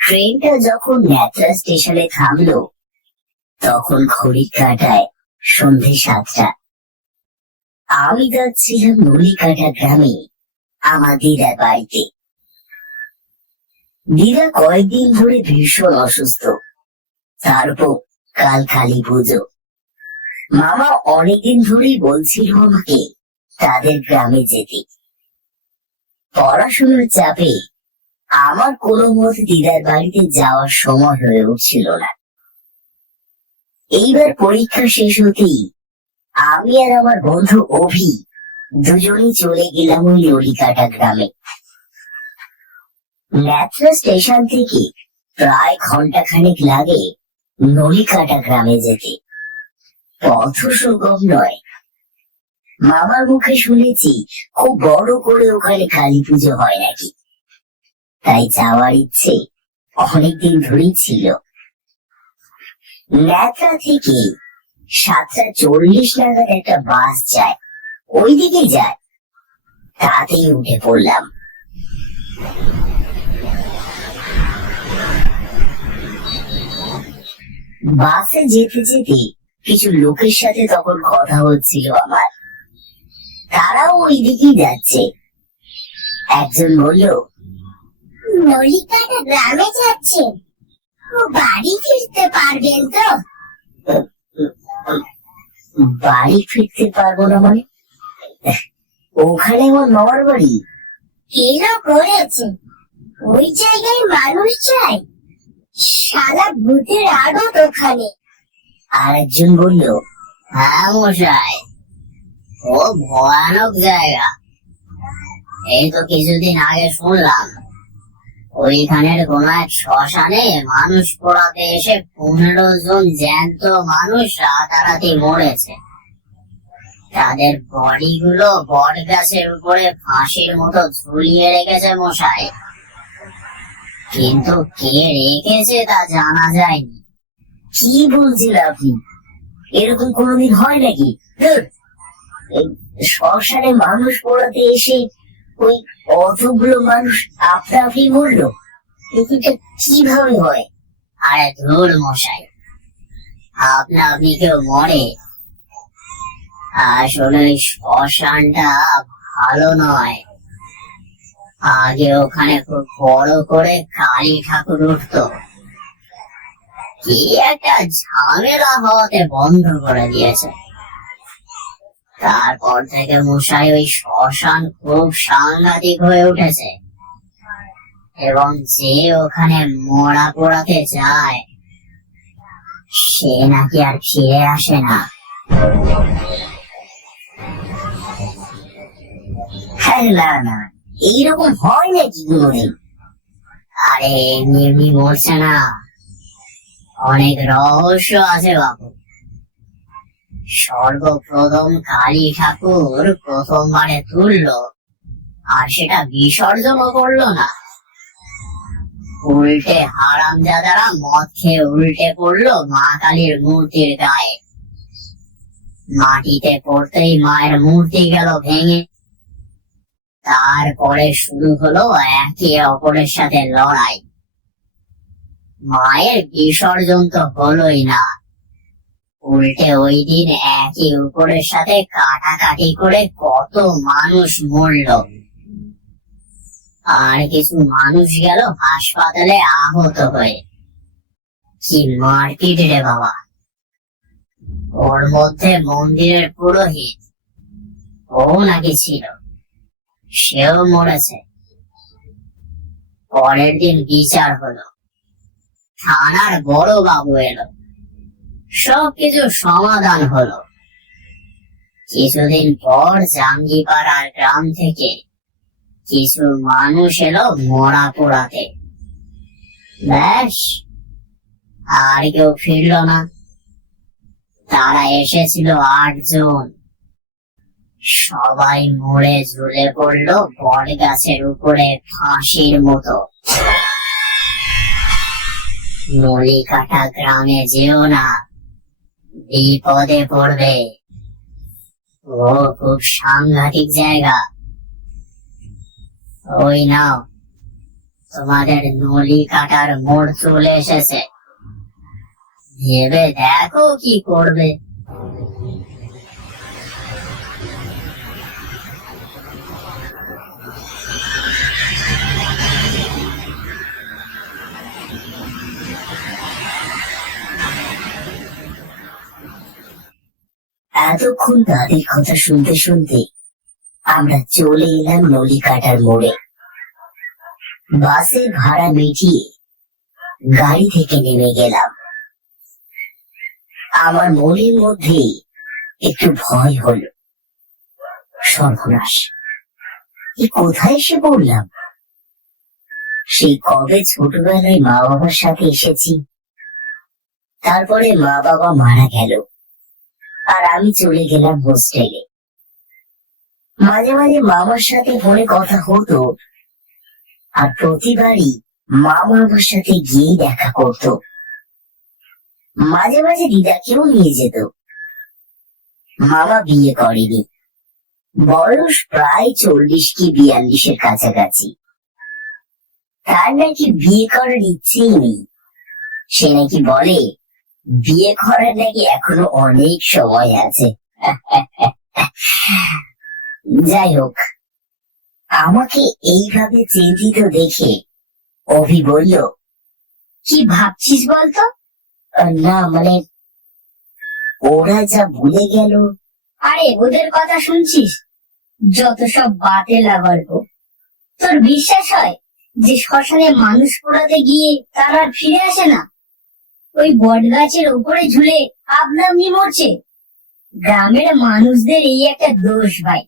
ট্রেনটা যখন ন্যাত্রা স্টেশনে থামলো তখন ঘড়ির কাঁটায় সন্ধে 7টা। আমি যাচ্ছিলাম নলিকাটা গ্রামে আমার দিদার বাড়িতে। দিদা কয়েকদিন ধরে ভীষণ অসুস্থ, তার উপর কাল কালী পুজো। মামা অনেকদিন ধরেই বলছিল আমাকে তাদের গ্রামে যেতে। পড়াশোনার চাপে আমার কোনো মতে দিদার বাড়িতে যাওয়ার সময় হয়ে উঠছিল না। এইবার পরীক্ষা শেষ হতেই আমি আর আমার বন্ধু অভি দুজনেই চলে গেলাম ওই নলিকাটা গ্রামে। ন্যাত্রা স্টেশন থেকে প্রায় ঘন্টাখানেক লাগে নলিকাটা গ্রামে যেতে। পথ সুগম নয়। মামার মুখে শুনেছি খুব বড় করে ওখানে কালী পুজো হয় নাকি, তাই যাওয়ার ইচ্ছে অনেকদিন ধরেই ছিল। ন্যাত্রা থেকে 7:40 নাগাদ একটা বাস যায়, ওইদিকে যায়, তাতেই উঠে পড়লাম। বাসে যেতে যেতে কিছু লোকের সাথে তখন কথা হচ্ছিল আমার, তারাও ওইদিকেই যাচ্ছে। একজন বলল, নলিকাটা গ্রামে যাচ্ছে, বাড়ি ফিরতে পারবেন তো? বাড়ি ফিরতে পারবো না মানে? ওখানে আমার মামার বাড়ি। এলো করেছে, ওই জায়গায় মানুষ যায়, শালা ভূতের আড়ত ওখানে। আরেকজন বলল, হ্যাঁ মশাই, ও ভয়ানক জায়গা। এই তো কিছুদিন আগে শুনলাম ওইখানের কোন এক শ্মশানে মানুষ পোড়াতে এসে 15 জন জ্যান্ত মানুষ রাতারাতি মরেছে। তাদের বডি গুলো বট গাছের উপরে ফাঁসির মতো ঝুলিয়ে রেখেছে মশাই, কিন্তু কে রেখেছে তা জানা যায়নি। কি বলছিল আপনি? এরকম কোনোদিন হয় নাকি? শ্মশানে মানুষ পোড়াতে এসে ওই অতগুলো মানুষ আপনা আপনি মরলো, এটা কিভাবে হয়? আরে ধুর মশাই, আপনা আপনি কেউ মরে? আসলে ওই শ্মশানটা ভালো নয়। আগে ওখানে খুব বড় করে কালী ঠাকুর উঠতো, কি একটা ঝামেলা হওয়াতে বন্ধ করে দিয়েছে। তারপর থেকে মশাই ওই শ্মশান খুব সাংঘাতিক হয়ে উঠেছে, এবং যে ওখানে মরা পোড়াতে যায় সে নাকি আর ফিরে আসে না। না না, এইরকম হয় নাকি কোনোদিন? আরে এমনি এমনি মরছে না, অনেক রহস্য আছে বাবু। সর্বপ্রথম কালী ঠাকুর প্রথমবারে তুললো, আর সেটা বিসর্জনও করলো না। উল্টে হারামজাদারা মদ খেয়ে উল্টে পড়লো মা কালীর মূর্তির গায়ে। মাটিতে পড়তেই মায়ের মূর্তি গেল ভেঙে। তারপরে শুরু হলো একে অপরের সাথে লড়াই। মায়ের বিসর্জন তো হলোই না, উল্টে ওই দিন একে অপরের সাথে কাটাকাটি করে কত মানুষ মরল, আর কিছু মানুষ গেল হাসপাতালে আহত হয়ে। কি মারপিট রে বাবা! ওর মধ্যে মন্দিরের পুরোহিত ও নাকি ছিল, সেও মরেছে। পরের দিন বিচার হলো, থানার বড় বাবু এলো, সবকিছু সমাধান হলো। কিছুদিন পর জাঙ্গিপাড়ার গ্রাম থেকে কিছু মানুষ এলো মরা পোড়াতে, ব্যাস আর কেউ ফিরল না। তারা এসেছিল 8 জন, সবাই মরে ঝুলে পড়লো বট গাছের উপরে ফাঁসির মতো। নলিকাটা গ্রামে যেও না, বিপদে পড়বে। ও খুব সাংঘাতিক জায়গা। ওই নাও, তোমাদের নলিকাটার মোড় চলে এসেছে, ভেবে দেখো কি করবে। এতক্ষণ তাদের কথা শুনতে শুনতে আমরা চলে এলাম নলিকাটার মোড়ে। বাসের ভাড়া মিটিয়ে গাড়ি থেকে নেমে গেলাম। আমার মনের মধ্যে একটু ভয় হলো। সর্বনাশ, এ কোথায় এসে পড়লাম? সেই কবে ছোটবেলায় মা বাবার সাথে এসেছি, তারপরে মা বাবা মারা গেল, আর আমি চলে গেলাম হোস্টেলে। মাঝে মাঝে মামার সাথে ফোনে কথা হতো, আর প্রতিবারই মামা আমার সাথে গিয়ে দেখা করত। মাঝে মাঝে দিদাকেও নিয়ে যেত। মামা বিয়ে করেনি, বয়স প্রায় 40 কি 42-এর কাছাকাছি। তার নাকি বিয়ে করার ইচ্ছেই নেই। সে নাকি বলে বিয়ে করার নাকি এখনো অনেক সময় আছে। যাই হোক, আমাকে এইভাবে চিন্তিত দেখে অভি বলল, কি ভাবছিস বলতো? না মানে, ওরা যা ভুলে গেল। আরে ওদের কথা শুনছিস? যত সব বাতেলা গল্প। তোর বিশ্বাস হয় যে শ্মশানে মানুষ পোড়াতে গিয়ে তারা আর ফিরে আসে না? ওই বট গাছের উপরে ঝুলে আপনা-আপনি মরছে। গ্রামের মানুষদের এই একটা দোষ ভাই,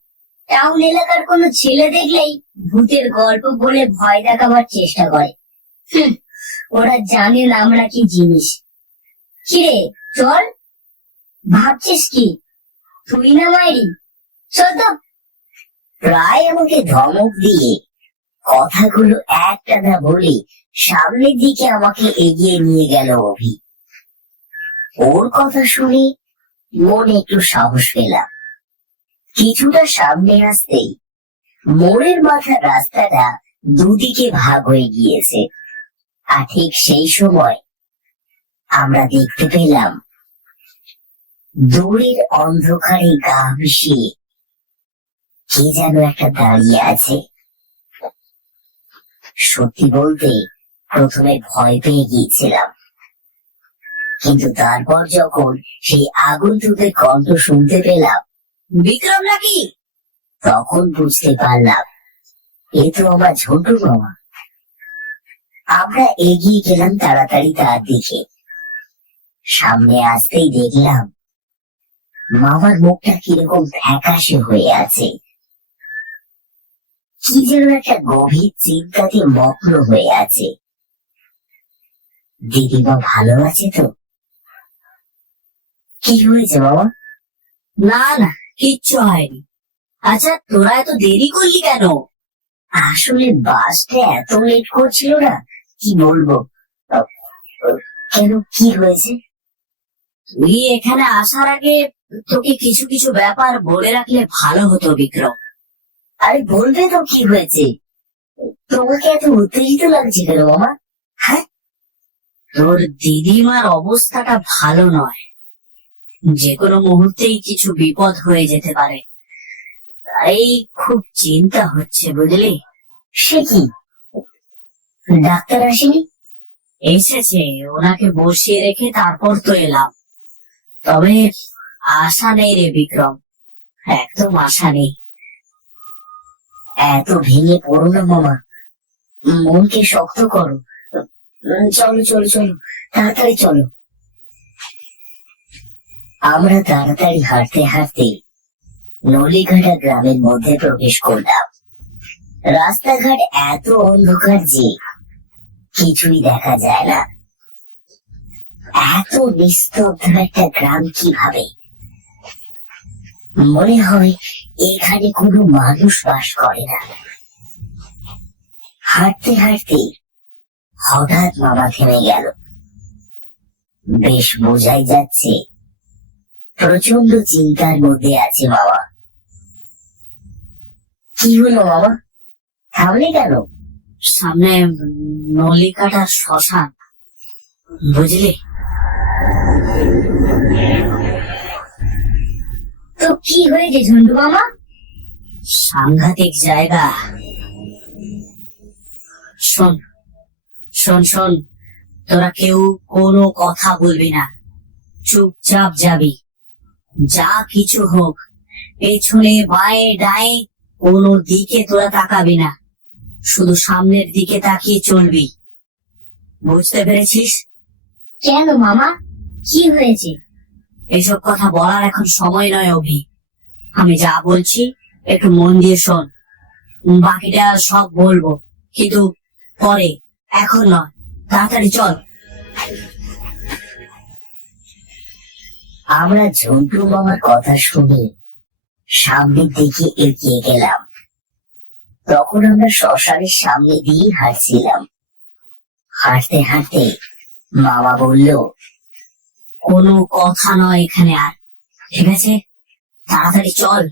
টাউন এলাকার কোনো ছেলে দেখলেই ভূতের গল্প বলে ভয় দেখাবার চেষ্টা করে। ওরা জানে না আমরা কি জিনিস। কিরে চল, ভাবছিস কি? তুই না মাইরি, চল তো। প্রায় আমাকে ধমক দিয়ে কথাগুলো একটা না বলে সামনের দিকে আমাকে এগিয়ে নিয়ে গেল অভি। ওর কথা শুনে মনে একটু সাহস পেলাম। কিছুটা সামনে আসতেই মোড়ের মাথার রাস্তাটা দুদিকে ভাগ হয়ে গিয়েছে, আর ঠিক সেই সময় আমরা দেখতে পেলাম দূরের অন্ধকারে গা মিশিয়ে কে যেন একটা দাঁড়িয়ে আছে। সত্যি বলতে প্রথমে ভয় পেয়ে গিয়েছিলাম, কিন্তু তারপর যখন সেই আগন্তুকের কণ্ঠ শুনতে পেলাম, বিক্রম নাকি, তখন বুঝতে পারলাম এ তো আমার ছোট মামা। আমরা এগিয়ে গেলাম তাড়াতাড়ি তার দিকে। সামনে আসতেই দেখলাম মামার মুখটা কিরকম ফ্যাকাশে হয়ে আছে। কি যেন একটা গভীর চিন্তাতে মগ্ন হয়ে আছে। দিদিমা ভালো আছে তো? কি হয়েছে বাবা? না না, কিচ্ছু হয়নি। আচ্ছা, তোরা এত দেরি করলি কেন? আসলে বাসটা এত লেট করছিল না, কি বলবো। কেন, কি হয়েছে? তুই এখানে আসার আগে তোকে কিছু কিছু ব্যাপার বলে রাখলে ভালো হতো বিক্রম। আরে বলবে তো কি হয়েছে? তোমাকে এত উত্তেজিত লাগছে কেন মামা? হ্যাঁ, তোর দিদিমার অবস্থাটা ভালো নয়, যে কোনো মুহূর্তেই কিছু বিপদ হয়ে যেতে পারে, তাই খুব চিন্তা হচ্ছে বুঝলি। সে কি, ডাক্তার আসেনি? এসেছে, ওনাকে বসিয়ে রেখে তারপর তো এলাম। তবে আশা নেই রে বিক্রম, একদম আশা নেই। এত ভেঙে পড়ো না মামা, মনকে শক্ত করো। চলো চলো চলো, তাড়াতাড়ি চলো। আমরা তাড়াতাড়ি হাঁটতে হাঁটতে নলিঘাটা গ্রামের মধ্যে প্রবেশ করলাম। রাস্তাঘাট এত অন্ধকার যে কিছুই দেখা যায় না। এত নিস্তব্ধ একটা গ্রাম কিভাবে? মনে হয় এখানে কোনো মানুষ বাস করে না। হাঁটতে হাঁটতে হঠাৎ মামা থেমে গেল। বেশ বোঝাই যাচ্ছে প্রচন্ড চিন্তার মধ্যে আছে মামা। কি হলো মামা, থামলে কেন? সামনে নলিকাটার শ্মশান, বুঝলি? তো কি হয়েছে ঝন্টু মামা? সাংঘাতিক জায়গা। শোন শোন শোন, তোরা কেউ কোনো কথা বলবি না, চুপচাপ যাবি। যা কিছু হোক, পেছনে বাঁয়ে ডায়ে কোনো দিকে তোরা তাকাবি না, শুধু সামনের দিকে তাকিয়ে চলবি। বুঝতে পেরেছিস? কেন মামা, কি হয়েছে? এসব কথা বলার এখন সময় নয় অভি। আমি যা বলছি একটু মন দিয়ে শোন, বাকিটা সব বলবো, কিন্তু পরে, এখন নয়। তাড়াতাড়ি চল। আমরা ঝন্টু মামার কথা শুনে সামনের দিকে এগিয়ে গেলাম। তখন আমরা শ্মশানের সামনে দিয়ে হাঁটছিলাম। হাঁটতে হাঁটতে মামা বলল, কোনো কথা নয় এখানে আর, ঠিক আছে? তাড়াতাড়ি চল।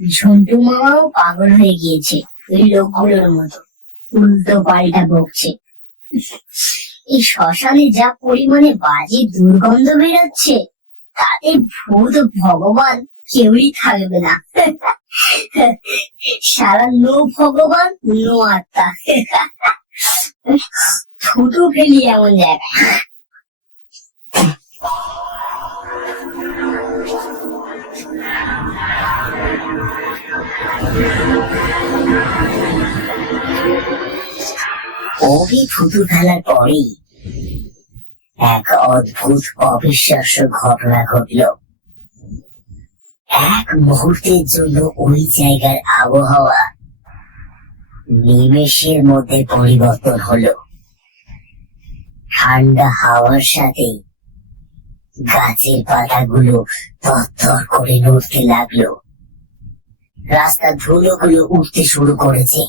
ঝন্টু মামাও পাগল হয়ে গিয়েছে ওই লোকগুলোর মতো, উল্টো পাল্টা বকছে। এই শ্মশানে যা পরিমাণে বাজে দুর্গন্ধ বেরোচ্ছে, তাতে ভূত ভগবান কেউই থাকবে না। সারা নো ভগবান নো আত্মা, থুতু ফেলি এমন জায়গায়। অভি থুতু ফেলার পরেই এক অদ্ভুত অবিশ্বাস্য ঘটনা ঘটল। এক মুহূর্তের জন্য ওই জায়গার আবহাওয়া নিমেষের মধ্যে পরিবর্তন হলো। ঠান্ডা হাওয়ার সাথে গাছের পাতাগুলো থরথর করে নড়তে লাগলো। রাস্তার ধুলোগুলো উঠতে শুরু করেছে।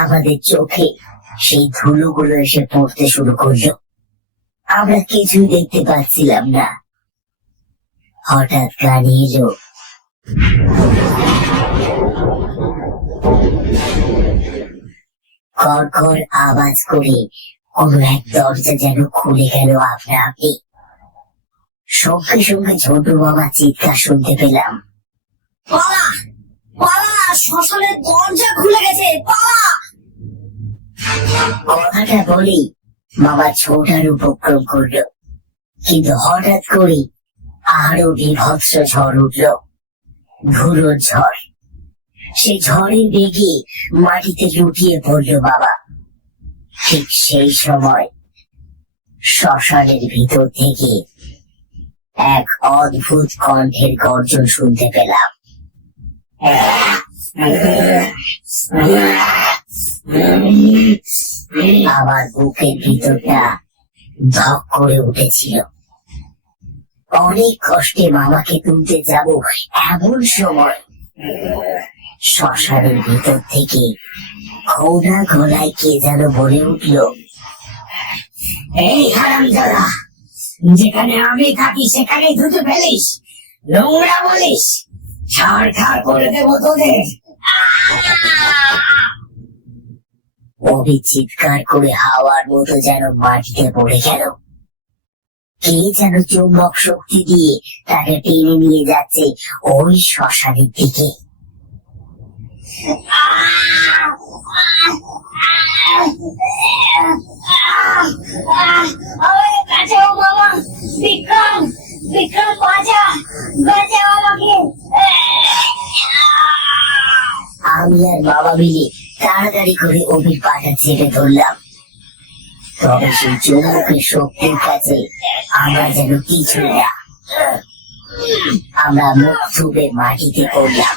আমাদের চোখে সেই ধুলোগুলো এসে পড়তে শুরু করলো। আমরা কিছুই দেখতে পাচ্ছিলাম না। হঠাৎ গাড়ি এলো। খড়খড় আওয়াজ করে কোনো এক দরজা যেন খুলে গেল আপনা আপনি। সঙ্গে সঙ্গে ছোট বাবা চিৎকার শুনতে পেলাম, পালা পালা, শ্মশানের দরজা খুলে গেছে, পালা। কথাটা বলেই বাবা ছোটার উপক্রম করলো, কিন্তু হঠাৎ করে আরো বিভৎস ঝড় উঠল, ধুলোর ঝড়। সে ঝড়ের বেগে মাটিতে লুটিয়ে পড়ল বাবা। ঠিক সেই সময় শ্মশানের ভিতর থেকে এক অদ্ভুত কণ্ঠের গর্জন শুনতে পেলাম। আমার বুকের ভিতরটা ধক করে উঠেছিল। অনেক কষ্টে মামাকে তুলতে যাব, এমন সময় শ্মশানের ভিতর থেকে ঘোড়া গলায় কে যেন বলে উঠল, এই হারামজাদা, যেখানে আমি থাকি সেখানেই ধুতে ফেলিস, নোংরা বলিস, ছাড় খাড় করে দেবো তোদের। অভি চিৎকার করে হাওয়ার মতো যেন মাটিতে পড়ে গেল। কে যেন চুম্বক শক্তি দিয়ে তাকে টেনে নিয়ে যাচ্ছে ওই শ্মশানের দিকে। বাঁচাও মামা, বিক্রম, বিক্রম বাঁচা, বাঁচাও আমাকে। আমি আর বাবা মিলে তাড়াতাড়ি করে অভির পাটা চেপে ধরলাম। তবে সেই চুম্বকের শক্তির কাছে আমরা যেন কিছুই না। আমরা মুখ থুবে মাটিতে পড়লাম,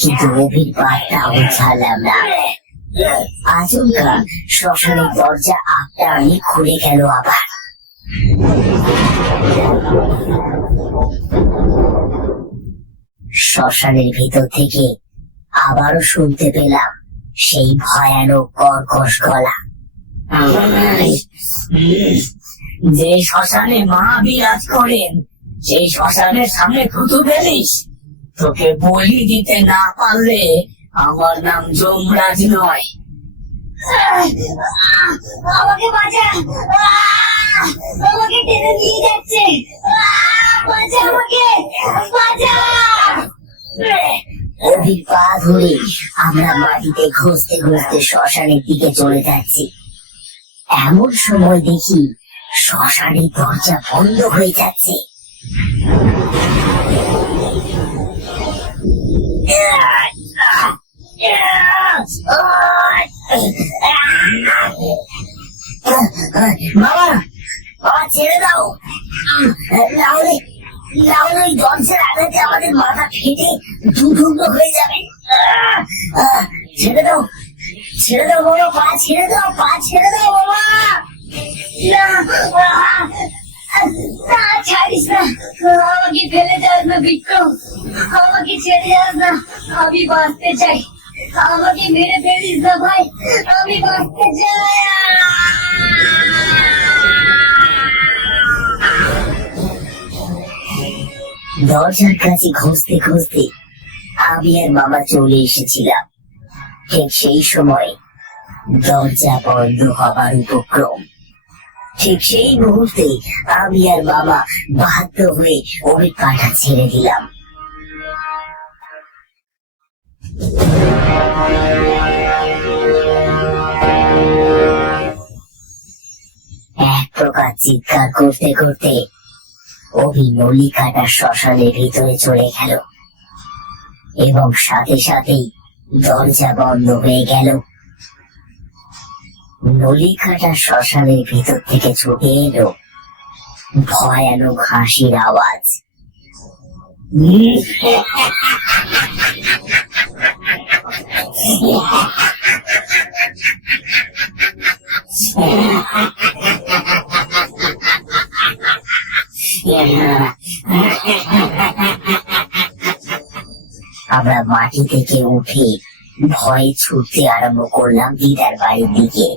কিন্তু অভির পাটাও ছাড়লাম না। আচমকা শ্মশানের দরজা আপনা আমি খুলে গেল আবার। শ্মশানের ভিতর থেকে আবারও শুনতে পেলাম সেই ভয়ানক কর্কশ গলা। যে শ্মশানে মা বিরাজ করেন সেই শ্মশানের সামনে থুতু ফেলিস? তোকে বলি দিতে না পারলে আমার নাম যমরাজ নয়। আমাকে বাঁচা, আমাকে টেনে নিয়ে যাচ্ছে, বাঁচা আমাকে, বাঁচা। অভির পা ধরে আমরা মাটিতে ঘষতে ঘষতে শ্মশানের দিকে চলে যাচ্ছি। এমন সময় দেখি শ্মশানের দরজা বন্ধ হয়ে যাচ্ছে। বাবা, বাবা ছেড়ে দাও, নাহলে ওই দরজার আঘাতে আমাদের মাথা ফেটে দু টুকরো হয়ে যাবে। ছেড়ে দাও, ছেড়ে দাও বাবা, পা ছেড়ে দাও, পা ছেড়ে দাও বাবা। না, ছাড়িস না, আমাকে ফেলে যাস না বিক্রম, আমাকে ছেড়ে যাস না, আমি বাঁচতে চাই, আমাকে মেরে ফেলিস না ভাই, আমি বাঁচতে চাই। দরজার কাছে খুঁজতে খুঁজতে আমি আর মামা চলে এসেছিলাম। ঠিক সেই সময় দরজা বন্ধ হবার উপক্রম। ঠিক সেই মুহূর্তে আমি আর মামা বাধ্য হয়ে ওই কাঁটা ছেড়ে দিলাম। এক প্রকার চিৎকার করতে করতে অভি নলি কাটা শ্মশানের ভিতরে চলে গেল এবং সাথে সাথেই দরজা বন্ধ হয়ে গেল। নলি কাটা শ্মশানের ভিতর থেকে ছুটে এলো ভয়ানক হাসির আওয়াজ। আমরা মাটি থেকে উঠে ভয়ে ছুটতে আরম্ভ করলাম দিদার বাড়ির দিকে।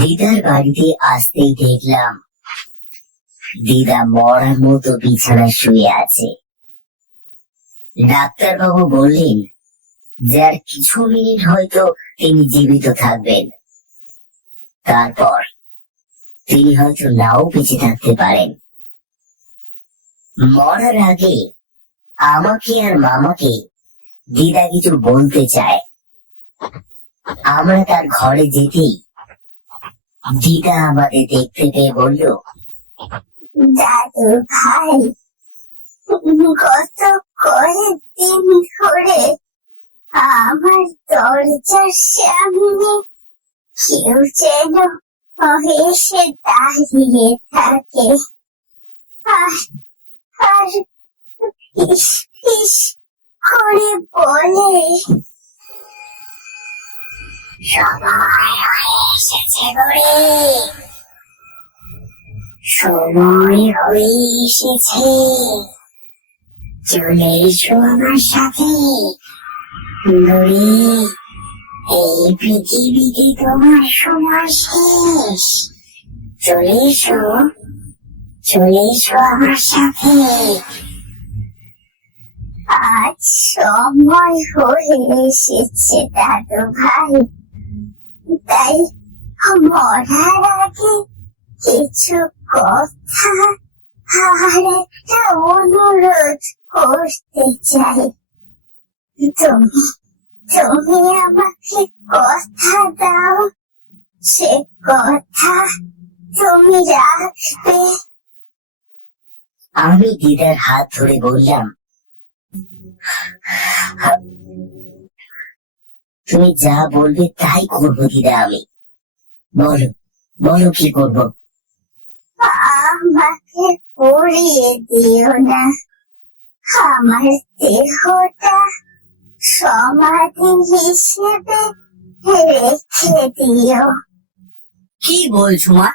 দিদার বাড়িতে আসতেই দেখলাম দিদা মরার মতো বিছানায় শুয়ে আছে। ডাক্তারবাবু বললেন যে আর কিছু মিনিট হয়তো তিনি জীবিত থাকবেন, তারপর তিনি হয়তো নাও বেঁচে থাকতে পারেন। মরার আগে আমাকে আর মামাকে দিদা কিছু বলতে চায়। আমরা তার ঘরে যেতেই দিদা আমাদের দেখতে পেয়ে বলল, দাদু ভাই, গত কয়েকদিন ধরে আমার দরজার সামনে কেউ যেন এসে দাঁড়িয়ে থাকে আর ফিস ফিস করে বলে, সময় হয়ে এসেছে বলে, সময় হয়ে এসেছে, চলে এসো আমার সাথে। নুরি, এই পৃথিবীতে তোমার সময় শেষ, চলে এসো, চলে এসো আমার সাথে। আজ সময় হয়ে এসেছে দাদু ভাই, তাই মরার আগে কিছু কথা আর একটা অনুরোধ করতে চাই। তুমি তুমি আমাকে কথা দাও, সে কথা তুমি রাখবে। আমি দিদার হাত ধরে বললাম, তুমি যা বলবে তাই করবো দিদা। আমি বলো বলো কি করবো। আমাকে পুড়িয়ে দিও না, আমার দেহটা সমাধি হিসেবে রেখে দিও। কি বলছো মা?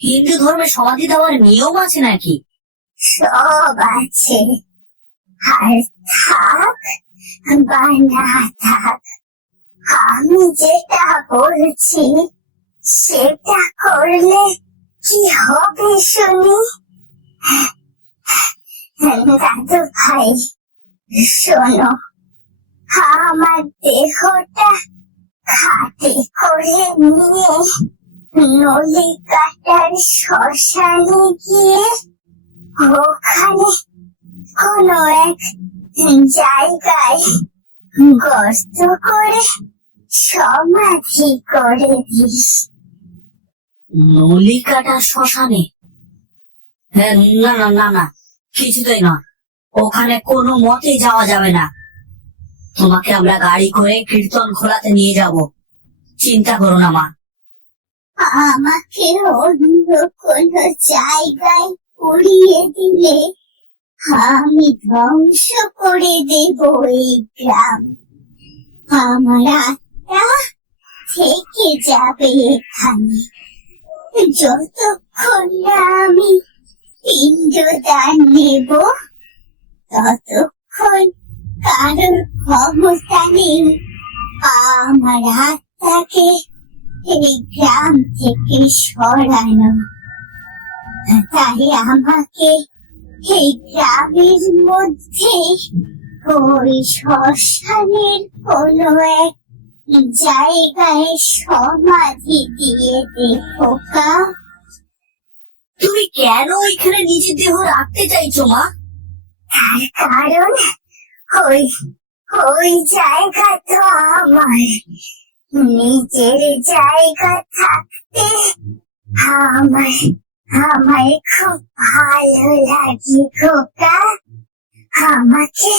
হিন্দু ধর্মে সমাধি দেওয়ার নিয়ম আছে নাকি? সব আছে, আর থাক বা না থাক, আমি যেটা বলছি সেটা করলে কি হবে শুনি। দাদু ভাই শোনো, আমার দেহটা খাটে করে নিয়ে নলিকাটার শ্মশানে গিয়ে ওখানে কোনো এক জায়গায় গর্ত করে সমাধি করে দিস। নলিকাটা শ্মশানে? হ্যাঁ, না না না না, কিছুতেই না, ওখানে কোনো মতে যাওয়া যাবে না। তোমাকে আমরা গাড়ি করে কীর্তন খোলাতে নিয়ে যাব, চিন্তা করো না মা। আমাকে অন্য কোনো জায়গায় উড়িয়ে দিলে আমি ধ্বংস করে দেব এই গ্রাম। আমার আত্মা থেকে যাবে এখানে, যতক্ষণ না আমি পিণ্ডদান নেব ততক্ষণ কারোর ক্ষমতা নেই আমার আত্মাকে এই গ্রাম থেকে সরানো। তাই আমাকে এই গ্রামের মধ্যে ওই শ্মশানের কোনো এক জায়গায় সমাধি দিয়ে দে খোকা। তুমি কেন এখানে নিজের দেহ রাখতে চাইছো মা? তার কারণ ওই ওই জায়গা তো আমার নিজের জায়গা থাকতে আমার আমার খুব ভালো লাগে খোকা। আমাকে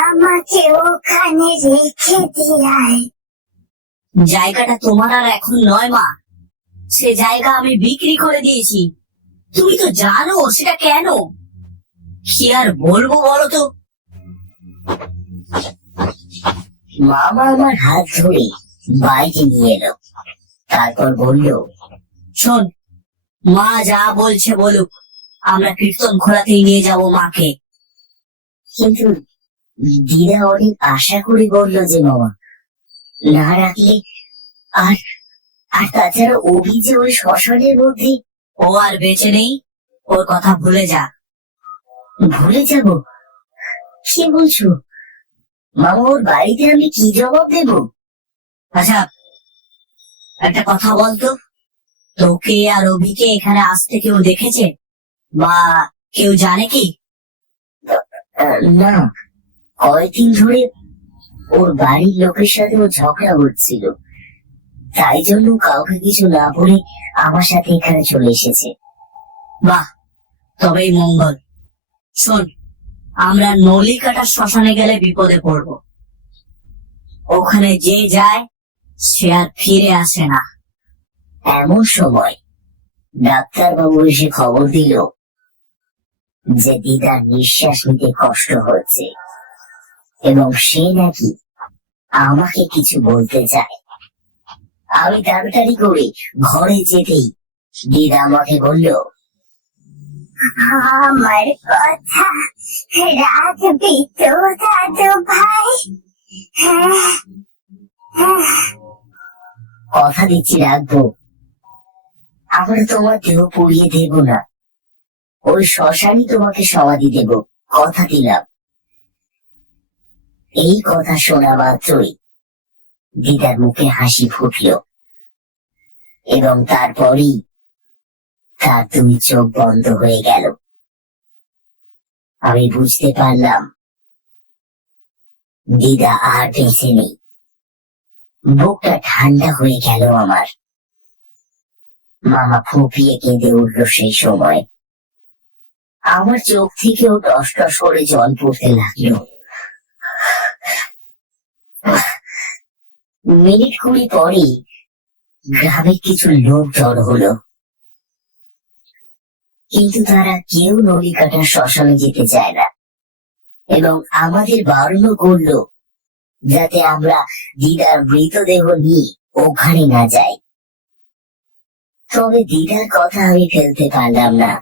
আমাকে ওখানে রেখে দিয়ায়। জায়গাটা তোমার আর এখন নয় মা, সে জায়গা আমি বিক্রি করে দিয়েছি। তুমি তো জানো সেটা কেন। কি আর বলবো বলো তো। মামা আমার হাত ধরে বাইরে নিয়ে এলো, তারপর বলল, শোন, মা যা বলছে বলুক, আমরা কীর্তন খোলাতেই নিয়ে যাব মাকে। কিন্তু দিদা অনেক আশা করে বলল যে মামা না রাখলে, আর আর তাছাড়া অভি যে ওই শ্মশানের মধ্যে। ও আর বেঁচে নেই, ওর কথা ভুলে যা। ভুলে যাব? কি বলছো মামা? ওর বাড়িতে আমি কি জবাব দেব? আচ্ছা, একটা কথা বলতো, তোকে আর অভিকে এখানে আসতে কেউ দেখেছে বা কেউ জানে কি? না, কয়েকদিন ধরে ওর বাড়ির লোকের সাথে ও ঝগড়া হচ্ছিল, তাই জন্য কাউকে কিছু না বলে আমার সাথে এখানে চলে এসেছে। বাহ, তবেই মঙ্গল। শোন, আমরা নলিকাটা শ্মশানে গেলে বিপদে পড়ব। ওখানে যে যায় সে আর ফিরে আসে না। এমন সময় ডাক্তারবাবু এসে খবর দিল যে দিদার নিঃশ্বাস নিতে কষ্ট হচ্ছে এবং সে নাকি আমাকে কিছু বলতে চায়। আমি তাড়াতাড়ি করে ঘরে যেতেই দিদা আমাকে বলল, আমার কথা রাখবি তো দাদু ভাই? কথা দিচ্ছি রাখবো। আমরা তোমার দেহ পুড়িয়ে দেব না, ওই শ্মশানই তোমাকে সমাধি দেব, কথা দিলাম। এই কথা শোনা মাত্রই দিদার মুখে হাসি ফুটল এবং তারপরই তার দুই চোখ বন্ধ হয়ে গেল। আমি বুঝতে পারলাম দিদা আর বেঁচে নেই। বুকটা ঠান্ডা হয়ে গেল আমার। মামা ফুঁপিয়ে কেঁদে উঠল সেই সময়। আমার চোখ থেকেও টস টস করে জল পড়তে লাগলো। মিনিট 20 পরেই গ্রামের কিছু লোক জড়ো হলো, কিন্তু তারা কেউ নলিকাটার শ্মশানে যেতে চায় না এবং আমাদের বারণও করলো যাতে আমরা দিদার মৃতদেহ নিয়ে ওখানে না যাই। তবে দিদার কথা আমি ফেলতে পারলাম না।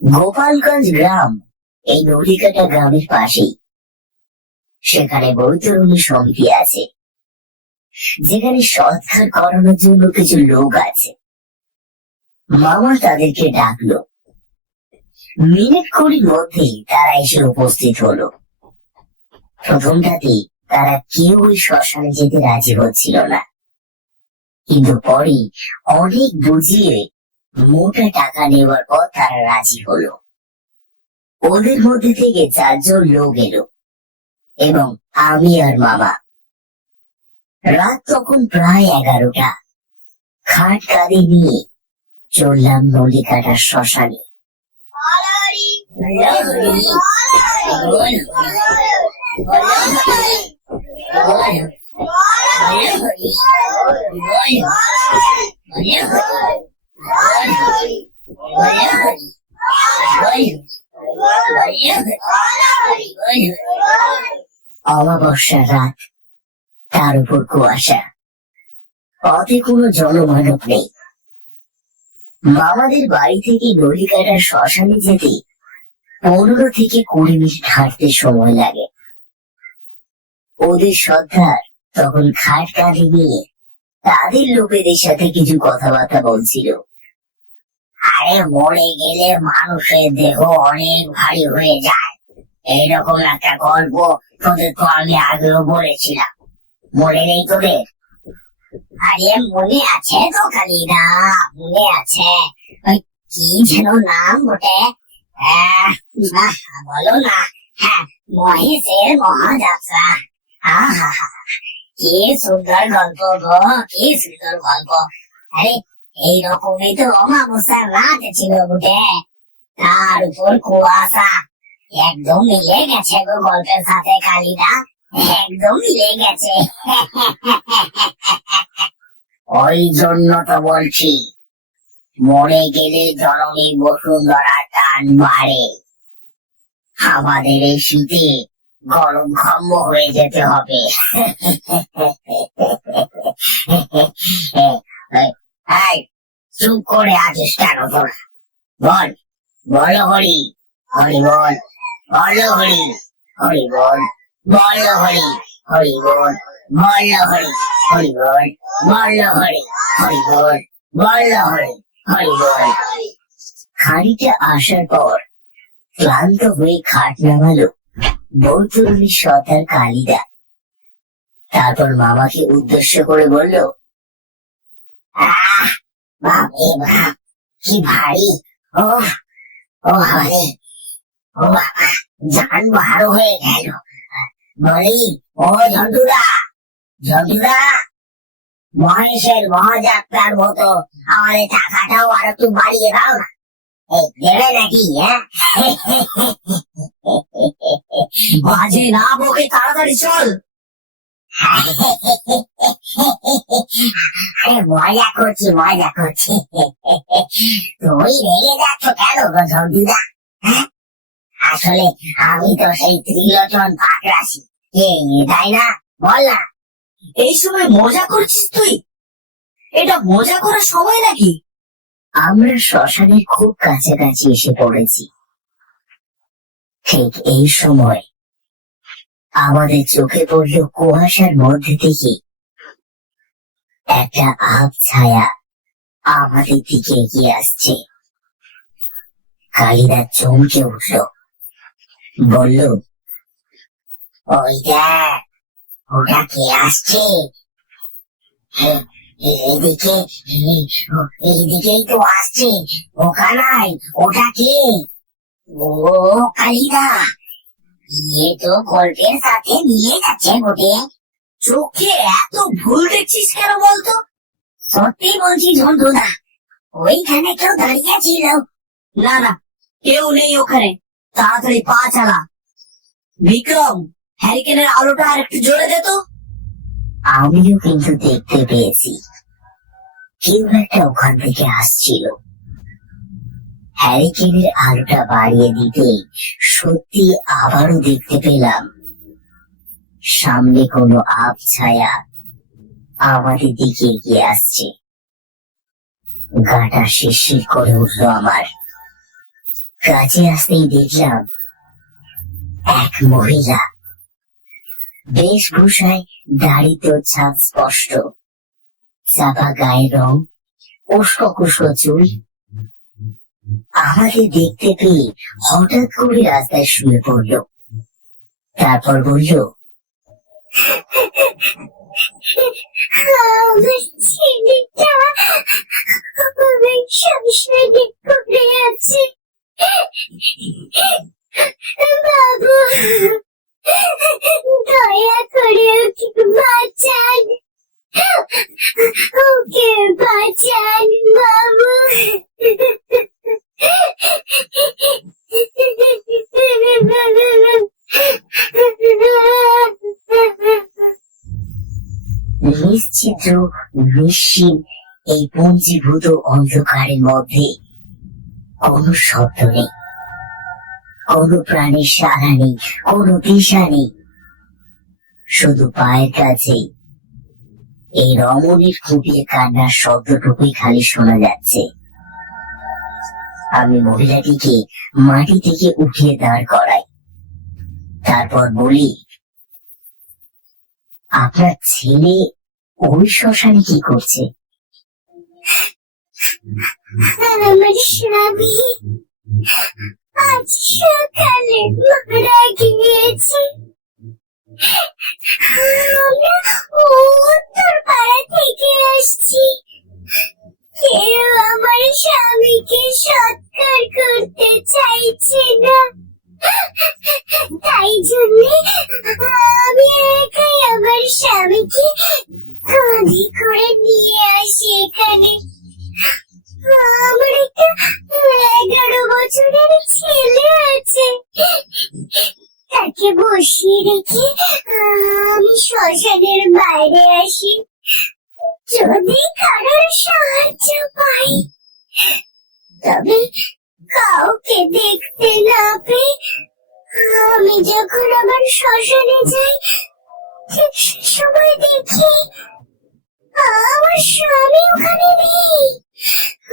গোপালগঞ্জ গ্রাম এই নলিকাটা গ্রামের পাশেই। সেখানে বৈতরণী সমিতি আছে, যেখানে সৎকার করানোর জন্য কিছু লোক আছে। মামা তাদেরকে ডাকলো। মিনিট 20 মধ্যেই তারা এসে উপস্থিত হলো। প্রথমটাতেই তারা কেউ ওই শ্মশানে যেতে রাজি হচ্ছিল না, কিন্তু পরে অনেক বুঝিয়ে মোটা টাকা নেওয়ার পর তারা রাজি হলো। ওদের মধ্যে থেকে 4 জন লোক এলো এবং আমি আর মামা। রাত তখন প্রায় 11টা। খাট কাঁধে নিয়ে চললাম নলিকাটার শ্মশানে। অমাবস্যার রাত, তার উপর কুয়াশা। পথে কোনো জনমানব নেই। মামাদের বাড়ি থেকে নলিকাটার শ্মশানে যেতে 15 থেকে 20 মিনিট হাঁটতে সময় লাগে। ওদের সর্দার তখন খাট কাঁধে নিয়ে তাদের লোকেদের সাথে কিছু কথাবার্তা বলছিল। আরে মরে গেলে মানুষের দেহ অনেক ভারী হয়ে যায়, এইরকম একটা গল্প তোদের তো আমি আগেও বলেছিলাম, মনে নেই তোদের? আরে মনে আছে তো কালিদা, মনে আছে। ওই কি যেন নাম বটে, বলো না। হ্যাঁ, মহেশের মহাযাত্রা। আহা, কি সুন্দর গল্প গো, কি সুন্দর গল্প। আরে এইরকমই তো অমাবস্যার রাত ছিল বটে, তার উপর কুয়াশা। একদম মিলে গেছে গো গল্পের সাথে কালিদা, একদম মিলে গেছে। ওই জন্য তো বলছি, মরে গেলে জননী বসুন্ধরার টান বাড়ে। আমাদের এই শীতে গরম ক্ষম্য হয়ে যেতে হবে। চুপ করে আছিস কেন তোরা? বল, বলো হরি, হরি বল, বলো হরি, হরি বল, বলো হরি, হরি বল, বলো হরি, হরি বল, বলো হরি, হরি বল, বলো হরি, হরি বল। খানিকটা আসার পর ক্লান্ত হয়ে খাট নামালো বৈতরণীর সর্দার কালিদা। তারপর মামাকে উদ্দেশ্য করে বলল, বাপরে বাপ, কি ভারী। ও ও হরে, ও বাবা, জান বারো হয়ে গেল। বলি, ও ঝন্টুদা, ঝন্টুদা, মহেশের মহাযাত্রার মতো আমাদের টাকাটাও আর একটু বাড়িয়ে দাও না। দেবে নাকি? বাজে না বকে তাড়াতাড়ি চল। আরে মজা করছি, মজা করছি। তুমি রেগে যাচ্ছ কেন গো ঝন্টুদা? আসলে আমি তো সেই ত্রিলোচন পাকরাশি, তাই না? বল না। এই সময় মজা করছিস তুই? এটা মজা করার সময় নাকি? আমরা শ্মশানের খুব কাছাকাছি এসে পড়েছি। ঠিক এই সময় আমাদের চোখে পড়ল কুয়াশার মধ্যে থেকে একটা আব ছায়া আমাদের দিকে এগিয়ে আসছে। কালিদা চমকে উঠল, বলল, ওই দেখ, ওটা কে আসছে? এদিকে এদিকেই তো আসছে। ওখানায় ওটা কে? ও কালিদা, এ তো গল্পের সাথে নিয়ে যাচ্ছে বটে। চোখে এত ভুল দেখছিস কেন বলতো? সত্যি বলছি ঝন্টুদা, ওইখানে কেউ দাঁড়িয়ে ছিল। না না, কেউ নেই ওখানে। তাড়াতাড়ি পা চালা। বিক্রম, হ্যারিকেনের আলোটা আর একটু জোরে দে তো। আমিও কিন্তু দেখতে পেয়েছি কেউ একটা ওখান থেকে আসছিল। হ্যারিকেনের আলোটা বাড়িয়ে দিতে সত্যি আবারও দেখতে পেলাম সামনে কোনো আবছায়া আমাদের দিকে এগিয়ে আসছে। গাটা শিরশির করে উঠলো আমার। কাছে আসতেই দেখলাম এক মহিলা, বেশভূষায় দাড়ি তো ছাপ স্পষ্ট, চাপা গায়ের রং, উস্কো খুস্কো চুল। আমাদের দেখতে পেয়ে হঠাৎ করে রাস্তায় শুয়ে পড়ল। তারপর বলল, আমার ছেলেটা আমার সংসারে পড়ে আছে। বাবু, দয়া করে ওকে বাঁচান, ওকে বাঁচান বাবু। নিশ্চিদ্র নিশ্চিম এই পঞ্জীভূত অন্ধকারের মধ্যে কোনো শব্দ নেই, কোনো প্রাণীর সাড়া নেই, কোনো দিশা নেই। শুধু পায়ের কাছে এই রমণীর খুঁটিয়ে কান্নার শব্দটুকুই খালি শোনা যাচ্ছে। আমি মহিলাটিকে মাটি থেকে উঠিয়ে দাঁড় করাই। তারপর বলি, আপনার ছেলে ওই শ্মশানে কি করছে? আমার স্বামী আজ সকালে মারা গিয়েছে। আমরা উত্তর পাড়া থেকে আসছি। কেউ আমার স্বামীকে সৎকার করতে চাইছে না, তাই জন্য আমি একাই আমার স্বামীকে কাঁধে করে নিয়ে আসি এখানে। আমার একটা 11 বছরের ছেলে আছে, তাকে বসিয়ে রেখে আমি শ্মশানের বাইরে আসি যদি কারোর সাহায্য পাই। তবে কাউকে দেখতে না পেয়ে আমি যখন আমার শ্মশানে যাই, ঠিক সে সময় দেখি আমার স্বামী ওখানে নেই,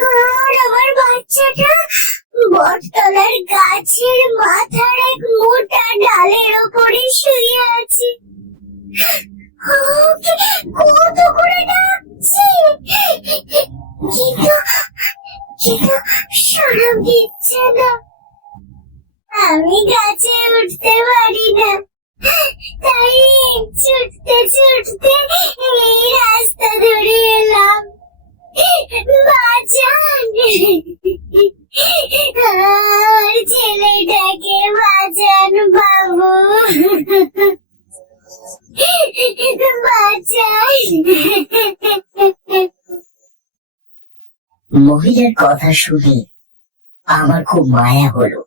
আর আমার বাচ্চাটা বটতলার গাছের মাথার এক মোটা ডালের ওপরে শুয়ে আছে। ওকে কত করে ডাকছি, কিন্তু সাড়া দিচ্ছে না। আমি গাছে উঠতে পারি না, তাই ছুটতে ছুটতে এই রাস্তা ধরে এলাম। বাঁচান, আমার ছেলেটাকে বাঁচান বাবু, বাঁচান। মহিলার কথা শুনে আমার খুব মায়া হলো।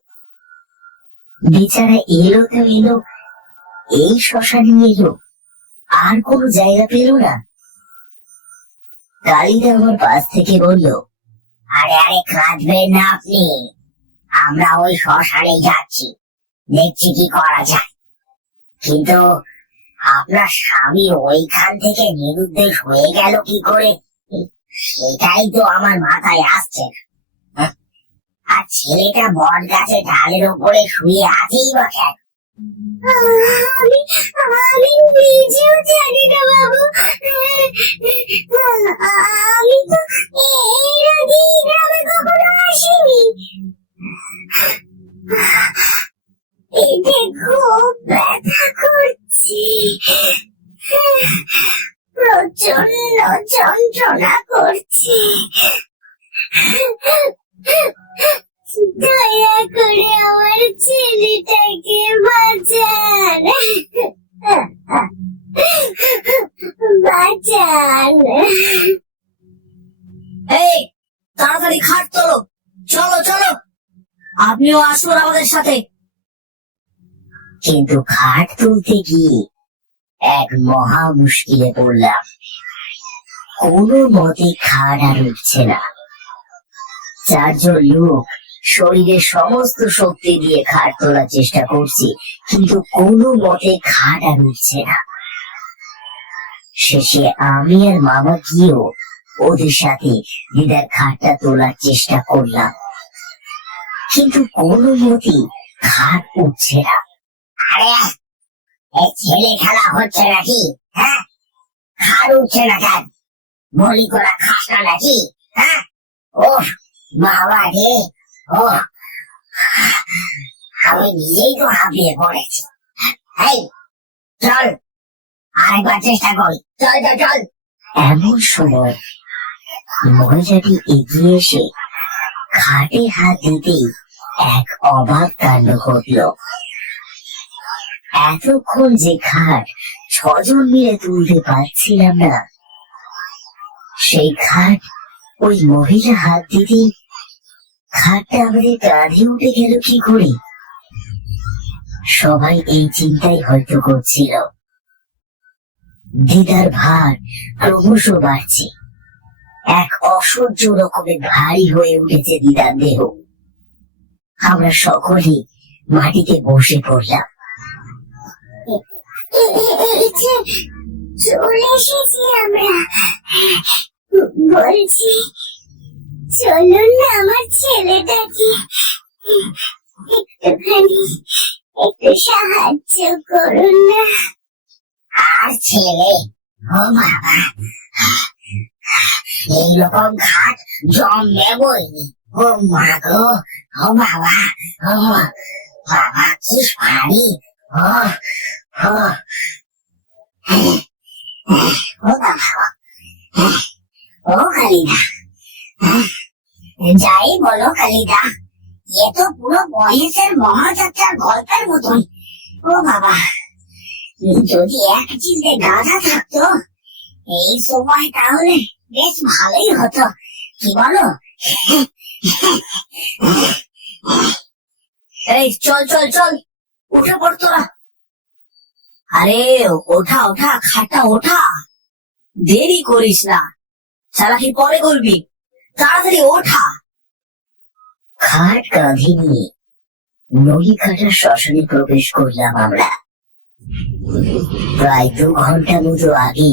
বেচারা এলো তো এলো, এই শ্মশানে এলো, আর কোনো জায়গা পেল না। কালিদা আমার পাশ থেকে বলল, আরে আরে কাঁদবেন না আপনি, আমরা ওই শ্মশানে যাচ্ছি, দেখছি কি করা যায়। কিন্তু আপনার স্বামী ওইখান থেকে নিরুদ্দেশ হয়ে গেল কি করে, সেটাই তো আমার মাথায় আসছে না। আর ছেলেটা বট গাছে ডালের উপরে শুয়ে আছেই বা কেন? আমি নিজেও জানি না বাবু। আমি তো এর আগে এই গ্রামে কখনো আসিনি। পেটে খুব ব্যথা করছে, প্রচন্ড যন্ত্রণা আপনিও আসুন আমাদের সাথে। কিন্তু খাট তুলতে গিয়ে এক মহা মুশকিলে পড়লাম। কোনো মতে খাট আর উঠছে না। চারজন লোক শরীরের সমস্ত শক্তি দিয়ে খাট তোলার চেষ্টা করছি, কিন্তু কোনো মতে খাট আর উঠছে না। শেষে আমি আর মামা গিয়েও ওদের সাথে দিদার খাটটা তোলার চেষ্টা করলাম, কিন্তু কোনো মতে খাট উঠছে না। আরে এই ছেলে খেলা হচ্ছে নাকি? হ্যাঁ, খাট উঠছে না কেন? বলি করা খাস না নাকি? হ্যাঁ, ও বাবা রে, ও আমি নিজেই তো হাঁপিয়ে পড়েছি। এই চল, আরেকবার চেষ্টা করি, চল চল চল। এমন সময় মহিলাটি এগিয়ে এসে খাটে হাত দিতেই এক অবাক কাণ্ড ঘটল। এতক্ষণ যে খাট 6 জন মিলে তুলতে পারছিলাম না, সেই খাট ওই মহিলা হাত দিতেই খাটটা আমাদের কাঁধে উঠে গেল কি করে? সবাই এই চিন্তাই হয়তো করছিল। দিদার ভার ক্রমশ বাড়ছে, এক অসহ্য রকমের ভারী হয়ে উঠেছে দিদার দেহ। আমরা সকলে মাটিতে বসে পড়লাম। চলে এসেছি আমরা, বলছি চলুন না আমার ছেলেটাকে একটুখানি একটু সাহায্য করুন না। আর ছেলে? ও বাবা, এইরকম খাট জন্মেবই। ও মা গো, ও বাবা, ও বাবা কি ভারী। ও ও ও বাবা, ও কালিদা, যাই বলো কালিদা, এ তো পুরো মহেশের মহাযাত্রার গল্পের মতন। ও বাবা, যদি এক চিলতে গাধা থাকতো এই সময় তাহলে বেশ ভালোই হতো, কি বলো? এই চল চল চল, উঠে পড় তোরা। আরে ওঠা ওঠা, খাটটা ওঠা, দেরি করিস না, চালাকি পরে করবি, তাড়াতাড়ি ওঠা। খাট কাঁধে নিয়ে নদীঘাটার শ্মশানে প্রবেশ করলাম আমরা। প্রায় 2 ঘন্টা মতো আগে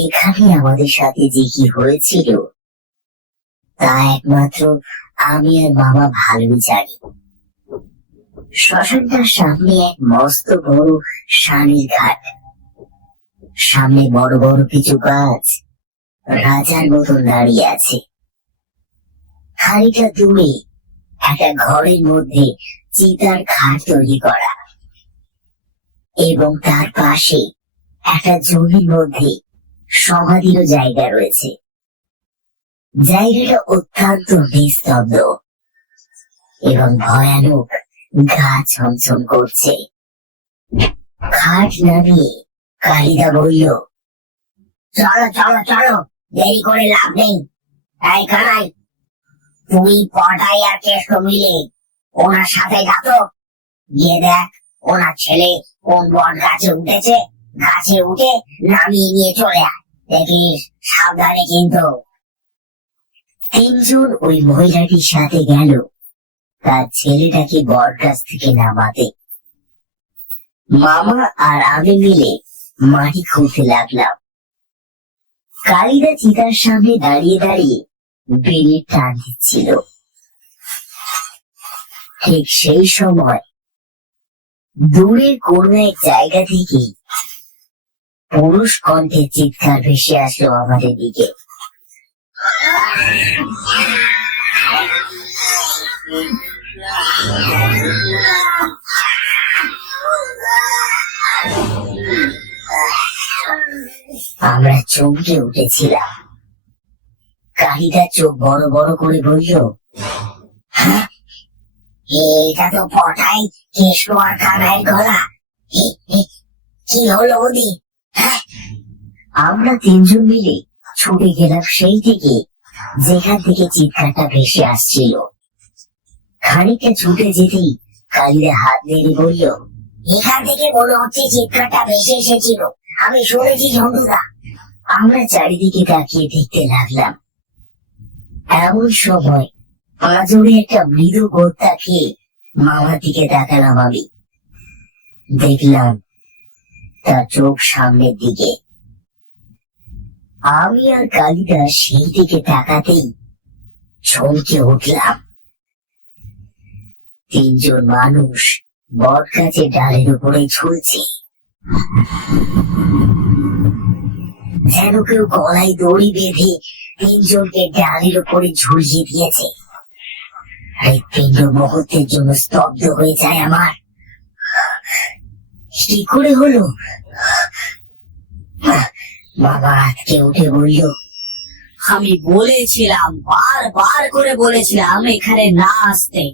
এখানে আমাদের সাথে যে কি হয়েছিল তা একমাত্র আমি আর মামা ভালোই জানি। শ্মশানটার সামনে এক মস্ত বড় শানের ঘাট, সামনে বড় বড় কিছু গাছ রাজার মতন দাঁড়িয়ে আছে। খানিকটা দূরে একটা ঘরের মধ্যে চিতার খাট তৈরি করা, এবং তার পাশে একটা জমির মধ্যে সমাধিরও জায়গা রয়েছে। জায়গাটা অত্যন্ত নিস্তব্ধ এবং ভয়ানক, গা ছমছম করছে। খাট নামিয়ে কালিদা বলল, চলো চলো চলো, দেরি করে লাভ নেই। তাই কানাই, তুই পটাই আর কেষ্ট মিলে ওনার সাথে যাতো, গিয়ে দেখ ওনার ছেলে কোন বট গাছে উঠেছে, গাছে উঠে নামিয়ে নিয়ে চলে আয়, দেখিস সাবধানে কিন্তু। 3 জন ওই মহিলাটির সাথে গেল তার ছেলেটাকে বট গাছ থেকে নামাতে। মামা আর আমি মিলে মাটি খুঁড়তে লাগলাম। কালিদা চিতার সামনে দাঁড়িয়ে দাঁড়িয়ে বেড়ে টান দিচ্ছিল। ঠিক সেই সময় দূরের কোনো এক জায়গা থেকে পুরুষ কণ্ঠে চিৎকার ভেসে আসলো আমাদের দিকে। আমরা চমকে উঠেছিলাম। কালিদা চোখ বড় বড় করে বলল, হ্যাঁ, এটা তো পটাই, কৃষ্ণ আর কানাইয়ের গলা। কি হলো ওদি? হ্যাঁ, আমরা 3 জন মিলে ছুটে গেলাম সেই থেকে যেখান থেকে চিৎকারটা ভেসে আসছিল। খানিকটা ছুটে যেতেই কালিদা হাত নেড়ে বলল, এখান থেকে মনে হচ্ছে চিৎকারটা ভেসে এসেছিল। আমি শুনেছি ঝন্টুদা। আমরা চারিদিকে তাকিয়ে দেখতে লাগলাম। এমন সময় পাঁজরে একটা মৃদু গোত্তা খেয়ে মামার দিকে তাকালাম আমি। দেখলাম তার চোখ সামনের দিকে। আমি আর কালিদা সেই দিকে তাকাতেই চমকে উঠলাম। তিনজন মানুষ বট গাছের ডালের উপরে ঝুলছে, যেন কেউ গলায় দড়ি বেঁধে তিনজনকে ডালের উপরে ঝুলিয়ে দিয়েছে। হৃৎপিণ্ড মুহূর্তের জন্য স্তব্ধ হয়ে যায় আমার। কি করে হলো? বাবা আজকে উঠে বলল, আমি বলেছিলাম, বারবার করে বলেছিলাম এখানে না আসতে।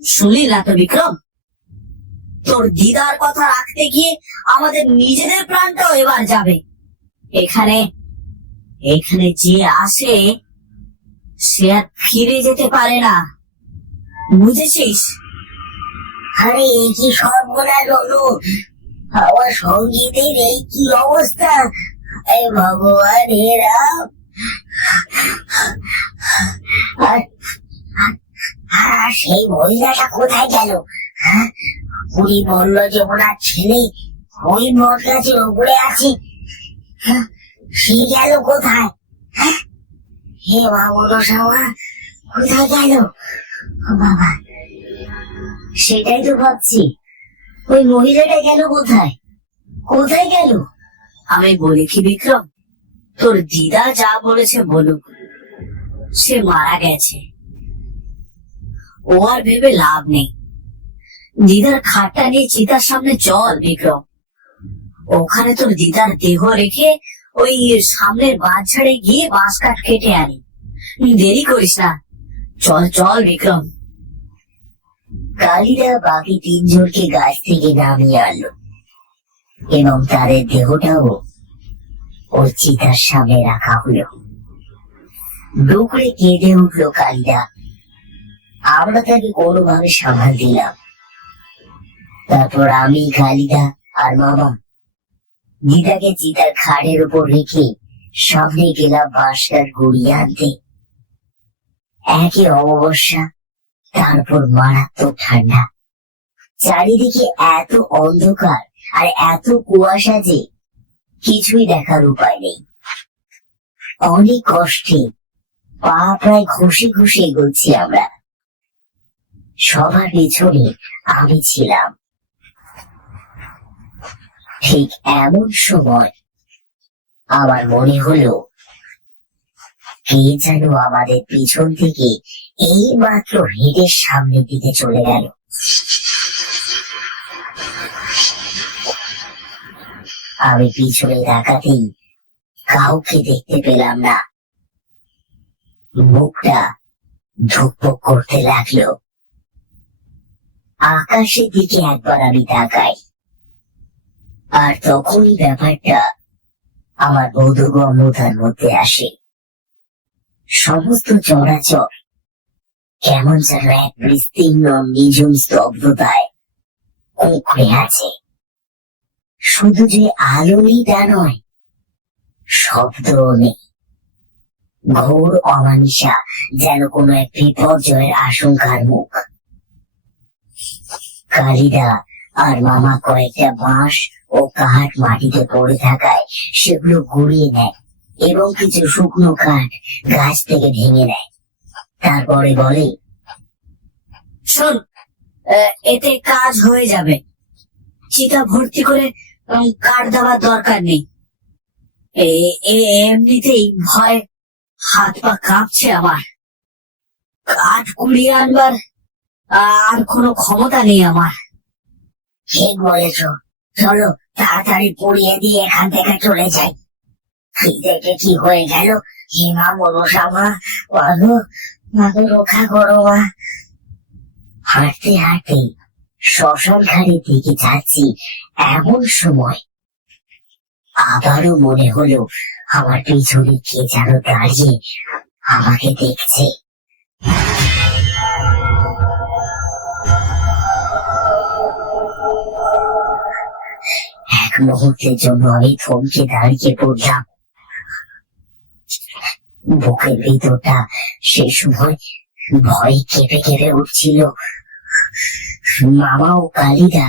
শুনলি না তো বিক্রম? তোর দিদার কথা রাখতে গিয়ে আমাদের নিজেদের প্রাণটাও এবার যাবে। এখানে এখানে যে আসে সে আর ফিরে যেতে পারে না, বুঝেছিস? আরে এই কি সর্বনাশ হলো! আমার সঙ্গীতের এই কি অবস্থা! এই ভগবান হে রাম! আর সেই মহিলাটা কোথায় গেল? উনি বলল যে ওনার ছেলে ওই বট গাছের উপরে আছে। সে গেল কোথায়? হে বাবা, কোথায় গেল? বাবা, সেটাই তো ভাবছি, ওই মহিলাটা গেল কোথায়? কোথায় গেল? আমি বলি কি বিক্রম, তোর দিদা যা বলেছে বলুক, সে মারা গেছে। ও আর ভেবে লাভ নেই। দিদার খাটটা নিয়ে চিতার সামনে চল বিক্রম। ওখানে তোর দিদার দেহ রেখে ওই সামনের বাঁশঝাড়ে গিয়ে বাঁশ কাঠ কেটে আনি। দেরি করিস না, চল চল বিক্রম। কালিদা বাকি তিনজনকে গাছ থেকে নামিয়ে আনলো এবং তাদের দেহটাও ওই চিতার সামনে রাখা হলো। ডুকরে কেঁদে উঠলো কালিদা। আমরা তাকে কোনোভাবে সামাল দিলাম। তারপর আমি, কালিদা আর মামা দিদাকে চিতার খাড়ের উপর রেখে সামনে গেলাম বাঁশ কাঠ গুড়িয়ে আনতে। একে অমাবস্যা, তারপর মারাত্মক ঠান্ডা। চারিদিকে এত অন্ধকার আর এত কুয়াশা যে কিছুই দেখার উপায় নেই। অনেক কষ্টে পা প্রায় ঘষে ঘষে এগোচ্ছি আমরা। সবার পেছনে আমি ছিলাম। ঠিক এমন সময় আমার মনে হলো কে যেন আমাদের পিছন থেকে এই মাত্র হেঁটে সামনের দিকে চলে গেল। আমি পিছনে তাকাতেই কাউকে দেখতে পেলাম না। মুখটা ধুকপুক করতে লাগলো। আকাশের দিকে একবার আমি তাকাই, আর তখনই ব্যাপারটা আমার বোধগম্যতার মধ্যে আসে। সমস্ত চরাচর কেমন যেন এক বিস্তীর্ণ নিঝুম স্তব্ধতায় কুঁকড়ে আছে। শুধু যে আলো নেই তা নয়, শব্দও নেই। ঘোর অমানিসা, যেন কোনো এক বিপর্যয়ের আশঙ্কার মুখ। কালিদা আর মামা কয়েকটা বাঁশ ও কাঠ মাটিতে পড়ে থাকায় সেগুলো গুড়িয়ে নেয় এবং কিছু শুকনো কাঠ গাছ থেকে ভেঙে নেয়। তারপরে বলে, শোন, এতে কাজ হয়ে যাবে। চিতা ভর্তি করে কাঠ দেওয়ার দরকার নেই। এমনিতেই ভয় হাত পা কাঁপছে আমার। কাঠ কুড়িয়ে আনবার আর কোনো ক্ষমতা নেই আমার। ঠিক বলেছ, চলো তাড়াতাড়ি পুড়িয়ে দিয়ে এখান থেকে চলে যাই। খিদেটা কি হয়ে গেল! হে মা মনসা মা, মাগো মাগো রক্ষা করো মা। হাঁটতে হাঁটতে শ্মশান ঘাটের দিকে যাচ্ছি, এমন সময় আবারও মনে হলো আমার পিছনে কে যেন দাঁড়িয়ে আমাকে দেখছে। মুহূর্তের জন্য আমি থমকে দাঁড়িয়ে পড়লাম। বুকের ভিতরটা সে সময় ভয়ে কেঁপে কেঁপে উঠছিল। মামা ও কালিদা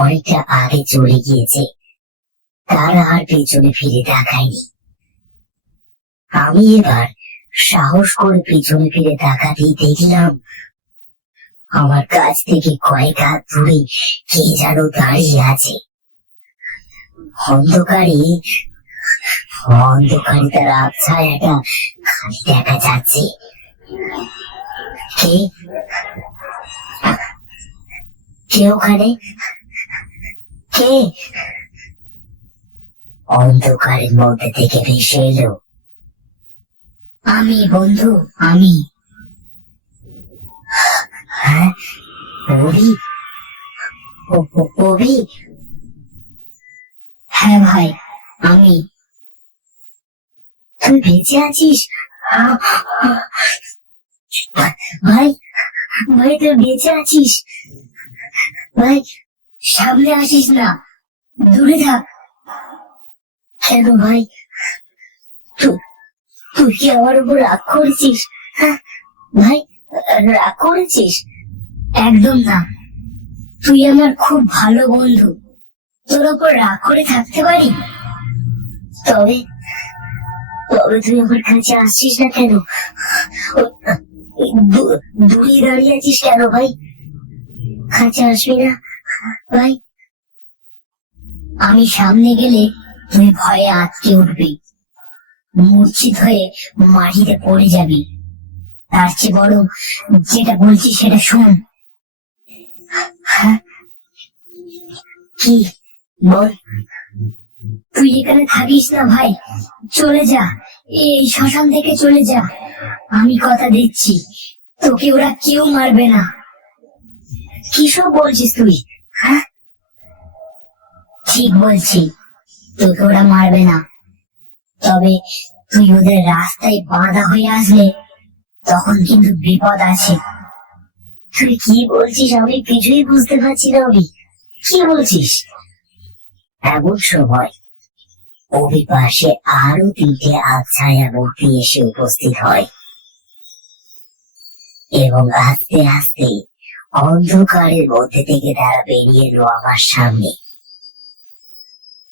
অনেকটা আগে চলে গিয়েছে, তারা আর পেছনে ফিরে তাকায়নি। আমি এবার সাহস করে পিছনে ফিরে তাকাতেই দেখলাম আমার কাছ থেকে কয়েক হাত দূরে কে যেন দাঁড়িয়ে আছে। অন্ধকারে অন্ধকারে তার আবছায়াটা খালি দেখা যাচ্ছে। কে কে ওখানে? কে? অন্ধকারের মধ্যে থেকে ভেসে এলো, আমি বন্ধু, আমি। হ্যাঁ, অভি? অভি? হ্যাঁ ভাই, আমি। তুই বেঁচে আছিস? ভাই, ভাই তুই বেঁচে আছিস? ভাই সামনে আসিস না, দূরে থাক। কেন ভাই, তুই কি আমার উপর রাগ করেছিস? হ্যাঁ ভাই, রাগ করেছিস? একদম না, তুই আমার খুব ভালো বন্ধু, তোর উপর রাগ করে থাকতে পারি? তবে তবে তুই আমার কাছে আসছিস না কেন? দূরে দাঁড়িয়ে আছিস কেন ভাই? কাছে আসবি না ভাই? আমি সামনে গেলে তুই ভয়ে আটকে উঠবি, মূর্ছিত হয়ে মাটিতে পড়ে যাবি। তার চেয়ে বরং যেটা বলছি সেটা শোন। হ্যাঁ, কি বল? তুই এখানে থাকিস না ভাই, চলে যা, এই শ্মশান থেকে চলে যা। আমি কথা দিচ্ছি, তোকে ওরা কেউ মারবে না। কি সব বলছিস তুই? হ্যাঁ, ঠিক বলছি, তোকে ওরা মারবে না। তবে তুই ওদের রাস্তায় বাঁধা হয়ে আসলে তখন কিন্তু বিপদ আছে। তুই কি বলছিস আমি কিছুই বুঝতে পারছি না। অভি, কি বলছিস? এমন সময় অভি পাশে আরো তিনটে আবছায়া মূর্তি এসে উপস্থিত হয় এবং আস্তে আস্তে অন্ধকারের মধ্যে থেকে তারা বেরিয়ে এলো আমার সামনে।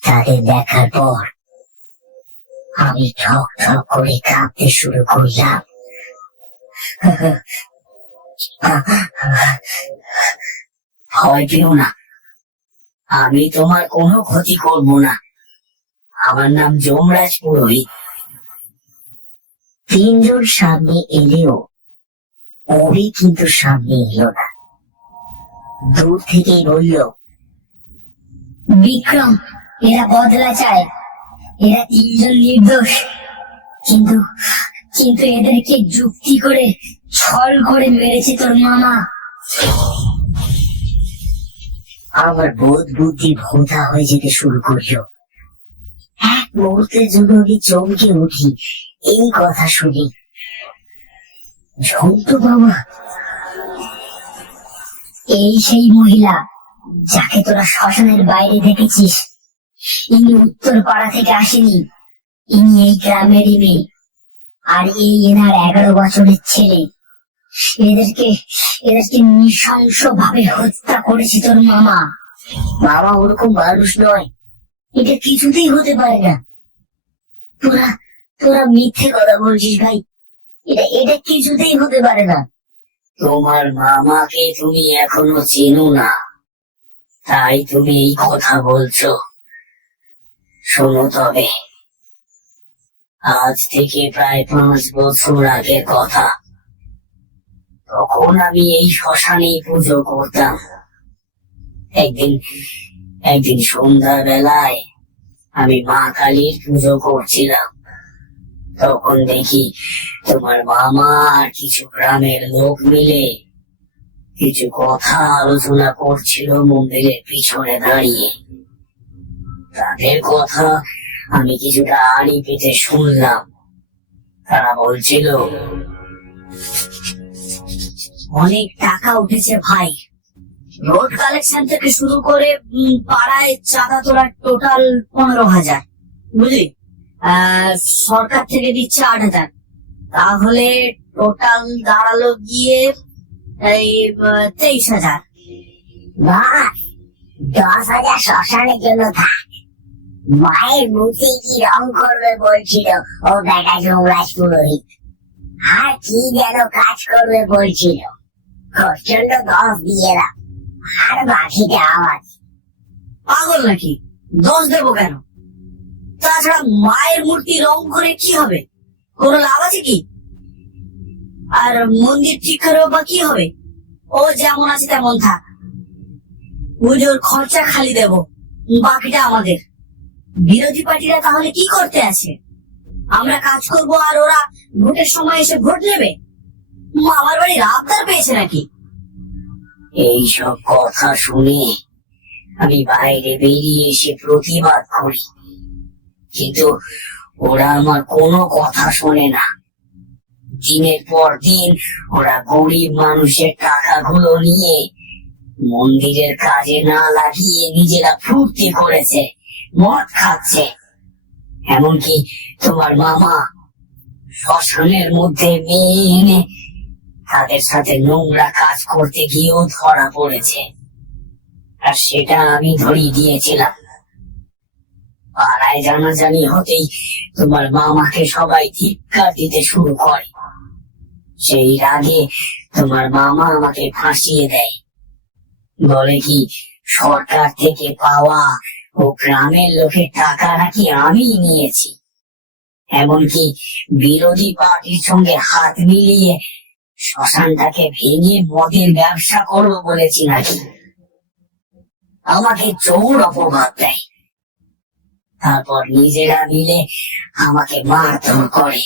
তাদের দেখার পর আমি ঠক ঠক করে কাঁপতে শুরু করলাম। ভয় পেও না, আমি তোমার কোনো ক্ষতি করব না। আমার নাম যমরাজ পুরোহিত। তিনজন সামনে এলেও অভি কিন্তু সামনে এলো না, দূর থেকেই বলল, বিক্রম, এরা বদলা চায়, এরা তিনজন নির্দোষ, কিন্তু কিন্তু এদেরকে যুক্তি করে ছল করে মেরেছে তোর মামা। আমার বোধ বুদ্ধি ভোঁতা হয়ে যেতে শুরু করলো। এক মুহূর্তের জন্য আমি চমকে উঠি এই কথা শুনি। ঝন্টু বাবা, এই সেই মহিলা যাকে তোরা শ্মশানের বাইরে দেখেছিস। ইনি উত্তর পাড়া থেকে আসেনি, ইনি এই গ্রামেরই মেয়ে, আর এই এনার 11 বছরের ছেলে। এদেরকে এদেরকে নৃশংস ভাবে হত্যা করেছে তোর মামা। বাবা ওরকম মানুষ নয়, এটা কিছুতেই হতে পারে না। তোরা তোরা মিথ্যে কথা বলছিস ভাই, এটা এটা কিছুতেই হতে পারে না। তোমার মামাকে তুমি এখনো চেনো না, তাই তুমি এই কথা বলছো। শোনো, তবে আজ থেকে প্রায় 5 বছর আগের কথা। তখন আমি এই শ্মশানেই পুজো করতাম। একদিন সন্ধ্যা বেলায় আমি মা কালীর পুজো করছিলাম। তখন দেখি তোমার মামা আর কিছু গ্রামের লোক মিলে কিছু কথা আলোচনা করছিল মন্দিরের পিছনে দাঁড়িয়ে। তাদের কথা আমি কিছুটা আড়ি পেতে শুনলাম। তারা বলছিল, অনেক টাকা উঠেছে ভাই, রোড কালেকশন থেকে শুরু করে পাড়ায় চাঁদা তোলা টোটাল 15,000, বুঝলি? সরকার থেকে দিচ্ছে 8,000, তাহলে টোটাল দাঁড়ালো গিয়ে এই 23,000। বাস 10,000 শ্মশানের জন্য থাক। মায়ের মুখে কি রং করবে বলছিল ও বেটা যমরাজ পুরোহিত, আর কি যেন কাজ করবে বলছিল। প্রচন্ড 10 দিয়ে দাও, আর বাকিটা আমার। পাগল নাকি? দোষ দেবো কেন? তাছাড়া মায়ের মূর্তি রং করে কি হবে? কোনো লাভ আছে কি? আর মন্দির ঠিক করেও বা কি হবে? ও যেমন আছে তেমন থাক। পুজোর খরচা খালি দেব, বাকিটা আমাদের। বিরোধী পার্টিরা তাহলে কি করতে আছে? আমরা কাজ করব আর ওরা ভোটের সময় এসে ভোট নেবে? আমার বাড়ির আবদার পেয়েছে নাকি? এইসব কথা শুনে আমি বাইরে বেরিয়ে এসে প্রতিবাদ করি, কিন্তু ওরা আমার কোনো কথা শোনে না। দিনের পর দিন ওরা গরিব মানুষের টাকাগুলো নিয়ে মন্দিরের কাজে না লাগিয়ে নিজেরা ফুর্তি করেছে, মদ খাচ্ছে। এমনকি তোমার মামা শ্মশানের মধ্যে মেয়ে এনে তাদের সাথে নোংরা কাজ করতে গিয়েও ধরা পড়েছে, আর সেটা আমি ধরিয়ে দিয়েছিলাম। পাড়ায় জানাজানি হতেই তোমার মামাকে সবাই ধিক্কার দিতে শুরু করে। সেই রাগে তোমার মামা আমাকে ফাঁসিয়ে দেয়, বলে কি সরকার থেকে পাওয়া ও গ্রামের লোকের টাকা নাকি আমি নিয়েছি। এমনকি বিরোধী পার্টির সঙ্গে হাত মিলিয়ে শ্মশানটাকে ভেঙে মদের ব্যবসা করবো বলেছি নাকি। আমাকে জোর অপবাদ দেয়, তারপর নিজেরা মিলে আমাকে মারধর করে।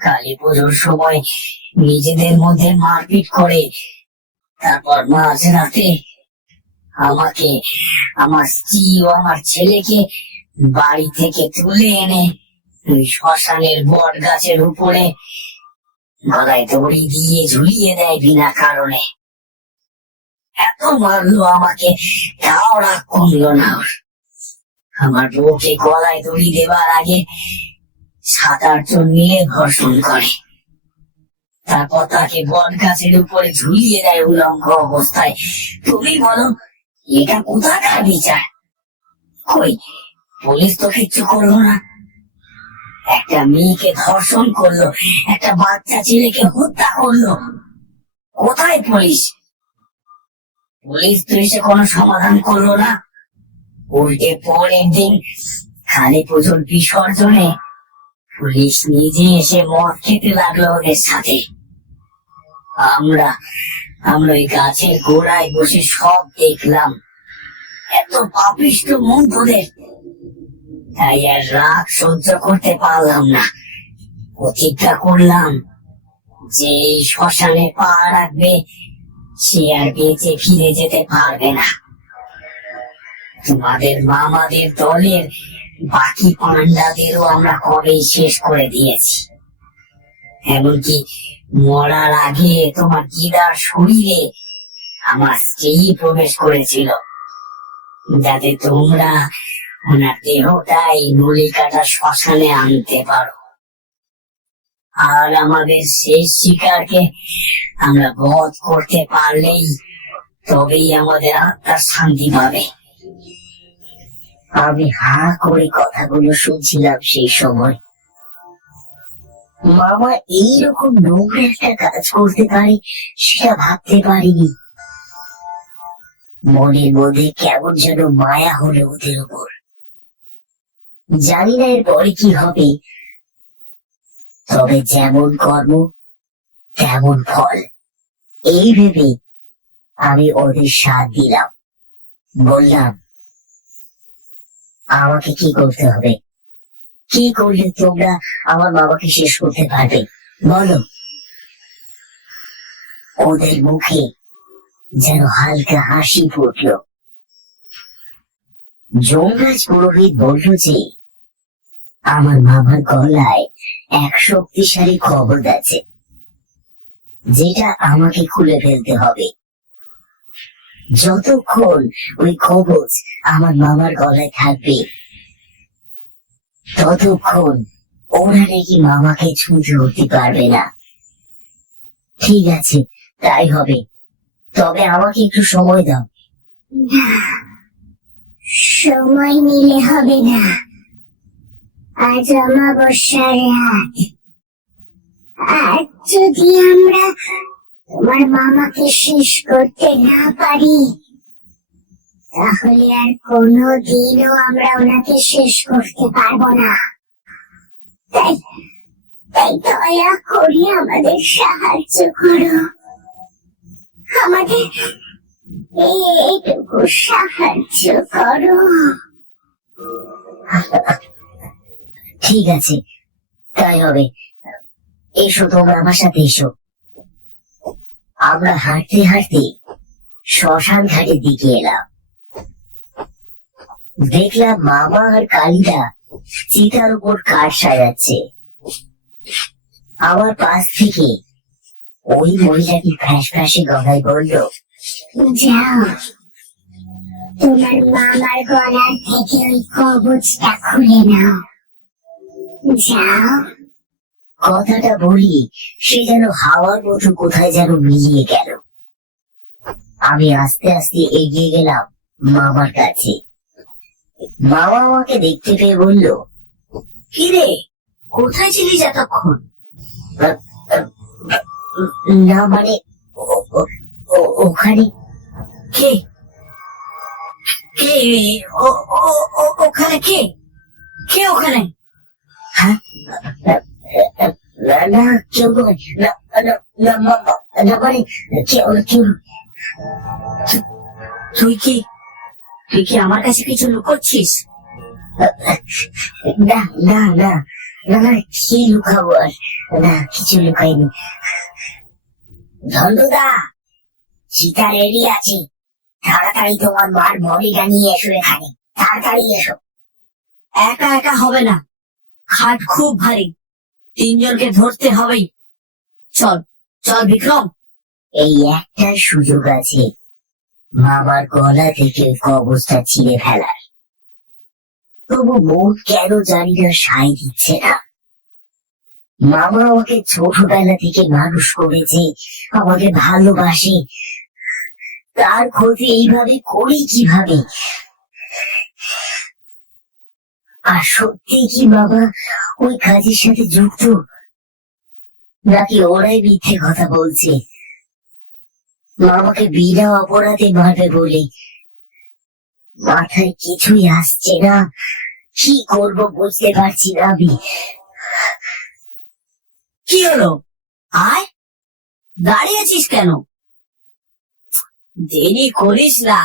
কালী পুজোর সময় নিজেদের মধ্যে মারপিট করে, তারপর মাঝরাতে আমাকে, আমার স্ত্রী ও আমার ছেলেকে বাড়ি থেকে তুলে এনে ওই শ্মশানের বট গাছের উপরে গলায় দড়ি দিয়ে ঝুলিয়ে দেয় বিনা কারণে। এত মারলো আমাকে, তাও রাগ কমলো না ওর। আমার বউকে গলায় দড়ি দেবার আগে 7-8 মিলে ধর্ষণ করে, তারপর তাকে বট গাছের উপরে ঝুলিয়ে দেয় উলঙ্গ অবস্থায়। তুমি বলো এটা কোথাকার বিচার? কই, পুলিশ তো কিচ্ছু করলো না। একটা মেয়েকে ধর্ষণ করলো, একটা বাচ্চা ছেলেকে হত্যা করলো, কোথায় পুলিশ? পুলিশ তো এসে কোনো সমাধান করলো না। উল্টে পরের দিন কালী পুজোর বিসর্জনে পুলিশ নিজে এসে মদ খেতে লাগলো ওদের সাথে। আমরা ওই গাছের গোড়ায় বসে সব দেখলাম। এত পাপিষ্ট মন তোদের, তাই আর রাগ সহ্য করতে পারলাম না। প্রতিজ্ঞা করলাম যে এই শ্মশানে পা রাখবে সে আর বেঁচে ফিরে যেতে পারবে না। তোমাদের মামাদের দলের বাকি পান্ডাদেরও আমরা কবেই শেষ করে দিয়েছি। এমনকি মরার আগে তোমার দিদার শরীরে আমার স্ত্রী প্রবেশ করেছিল, যাতে তোমরা ওনার দেহটাই নলিকাটা শ্মশানে আনতে পারো। আর আমাদের শেষ শিকারকে আমরা বধ করতে পারলেই তবেই আমাদের আত্মার শান্তি পাবে। আমি হা করে কথাগুলো শুনছিলাম সেই সময়। মামা এইরকম নোংরা একটা কাজ করতে পারে সেটা ভাবতে পারিনি। মনের মধ্যে কেমন যেন মায়া হলো ওদের উপর। জানি না এর পরে কি হবে, তবে যেমন কর্ম তেমন ফল, এই ভেবে আমি ওদের সাথ দিলাম। বললাম, আমাকে কি করতে হবে? কি করলে তোমরা আমার বাবাকে শেষ করতে পারবে বলো? ওদের মুখে যেন হালকা হাসি ফুটল। যমরাজ পুরোহিত বলল যে আমার মামার গলায় এক শক্তিশালী খবর আছে, যেটা আমাকে খুলে ফেলতে হবে। যতক্ষণ ওই কবচ আমার মামার গলায় থাকবে ততক্ষণ ওরা নাকি মামাকে ছুঁতে উঠতে পারবে না। ঠিক আছে, তাই হবে, তবে আমাকে একটু সময় দাও। সময় নিলে হবে না, আজ অমাবস্যার রাত। আর যদি আমরা তোমার মামাকে শেষ করতে না পারি তাহলে আর কোনো দিনও আমরা ওনাকে শেষ করতে পারবো না। তাই তাই দয়া করে আমাদের সাহায্য করো, আমাদের এইটুকু সাহায্য করো। ঠিক আছে, তাই হবে। এসো, তোমরা আমার সাথে এসো। আমরা হাঁটতে হাঁটতে শ্মশান ঘাটের দিকে এলাম। দেখলাম মামা আর কালিদা চিতার উপর কাঠ সাজাচ্ছে। আমার পাশ থেকে ওই মহিলাটি ফ্যাস ফ্যাসে গলায় বলল, যাও, তোমার মামার গলার থেকে ওই কবচটা খুলে নাও। যাও। কথাটা বলি সে যেন হাওয়ার মতো কোথায় যেন মিলিয়ে গেল। আমি আস্তে আস্তে এগিয়ে গেলাম মামার কাছে। মামা আমাকে দেখতে পেয়ে বলল, কিরে, কোথায় ছিলিস এতক্ষণ? না মানে ওখানে। কে কে ওখানে? কে কে ওখানে? হ্যাঁ, না কেউ নয়, না না মামা, না মানে কেউ কেউ। তুই কি আমার কাছে কিছু লুকোচ্ছিস? না না না না না, কি লুকাবো আর? না, কিছু লুকাইনি। ধন্দুদা, সীতা রেডি আছে, তাড়াতাড়ি তোমার মার বডিটা নিয়ে এসো এখানে, তাড়াতাড়ি এসো। একা একা হবে না, খাট খুব ভারী, তিনজনকে ধরতে হবেই। চল চল বিক্রম। এই একটা সুযোগ আছে মামার গলা থেকে কবচটা ছিঁড়ে ফেলার, তবু মন কেন জানি না সায় দিচ্ছে না। মামা আমাকে ছোটবেলা থেকে মানুষ করেছে, আমাকে ভালোবাসে, তার ক্ষতি এইভাবে করি কিভাবে? আর সত্যি কি বাবা ওই কাজের সাথে যুক্ত, নাকি ওরাই মিথ্যে কথা বলছে? মামাকে বিনা অপরাধে মারবে বলে মাথায় কিছুই আসছে না। কি করবো বুঝতে পারছি না আমি। কি হলো? আয়, দাঁড়িয়ে আছিস কেন? দেরি করিস না,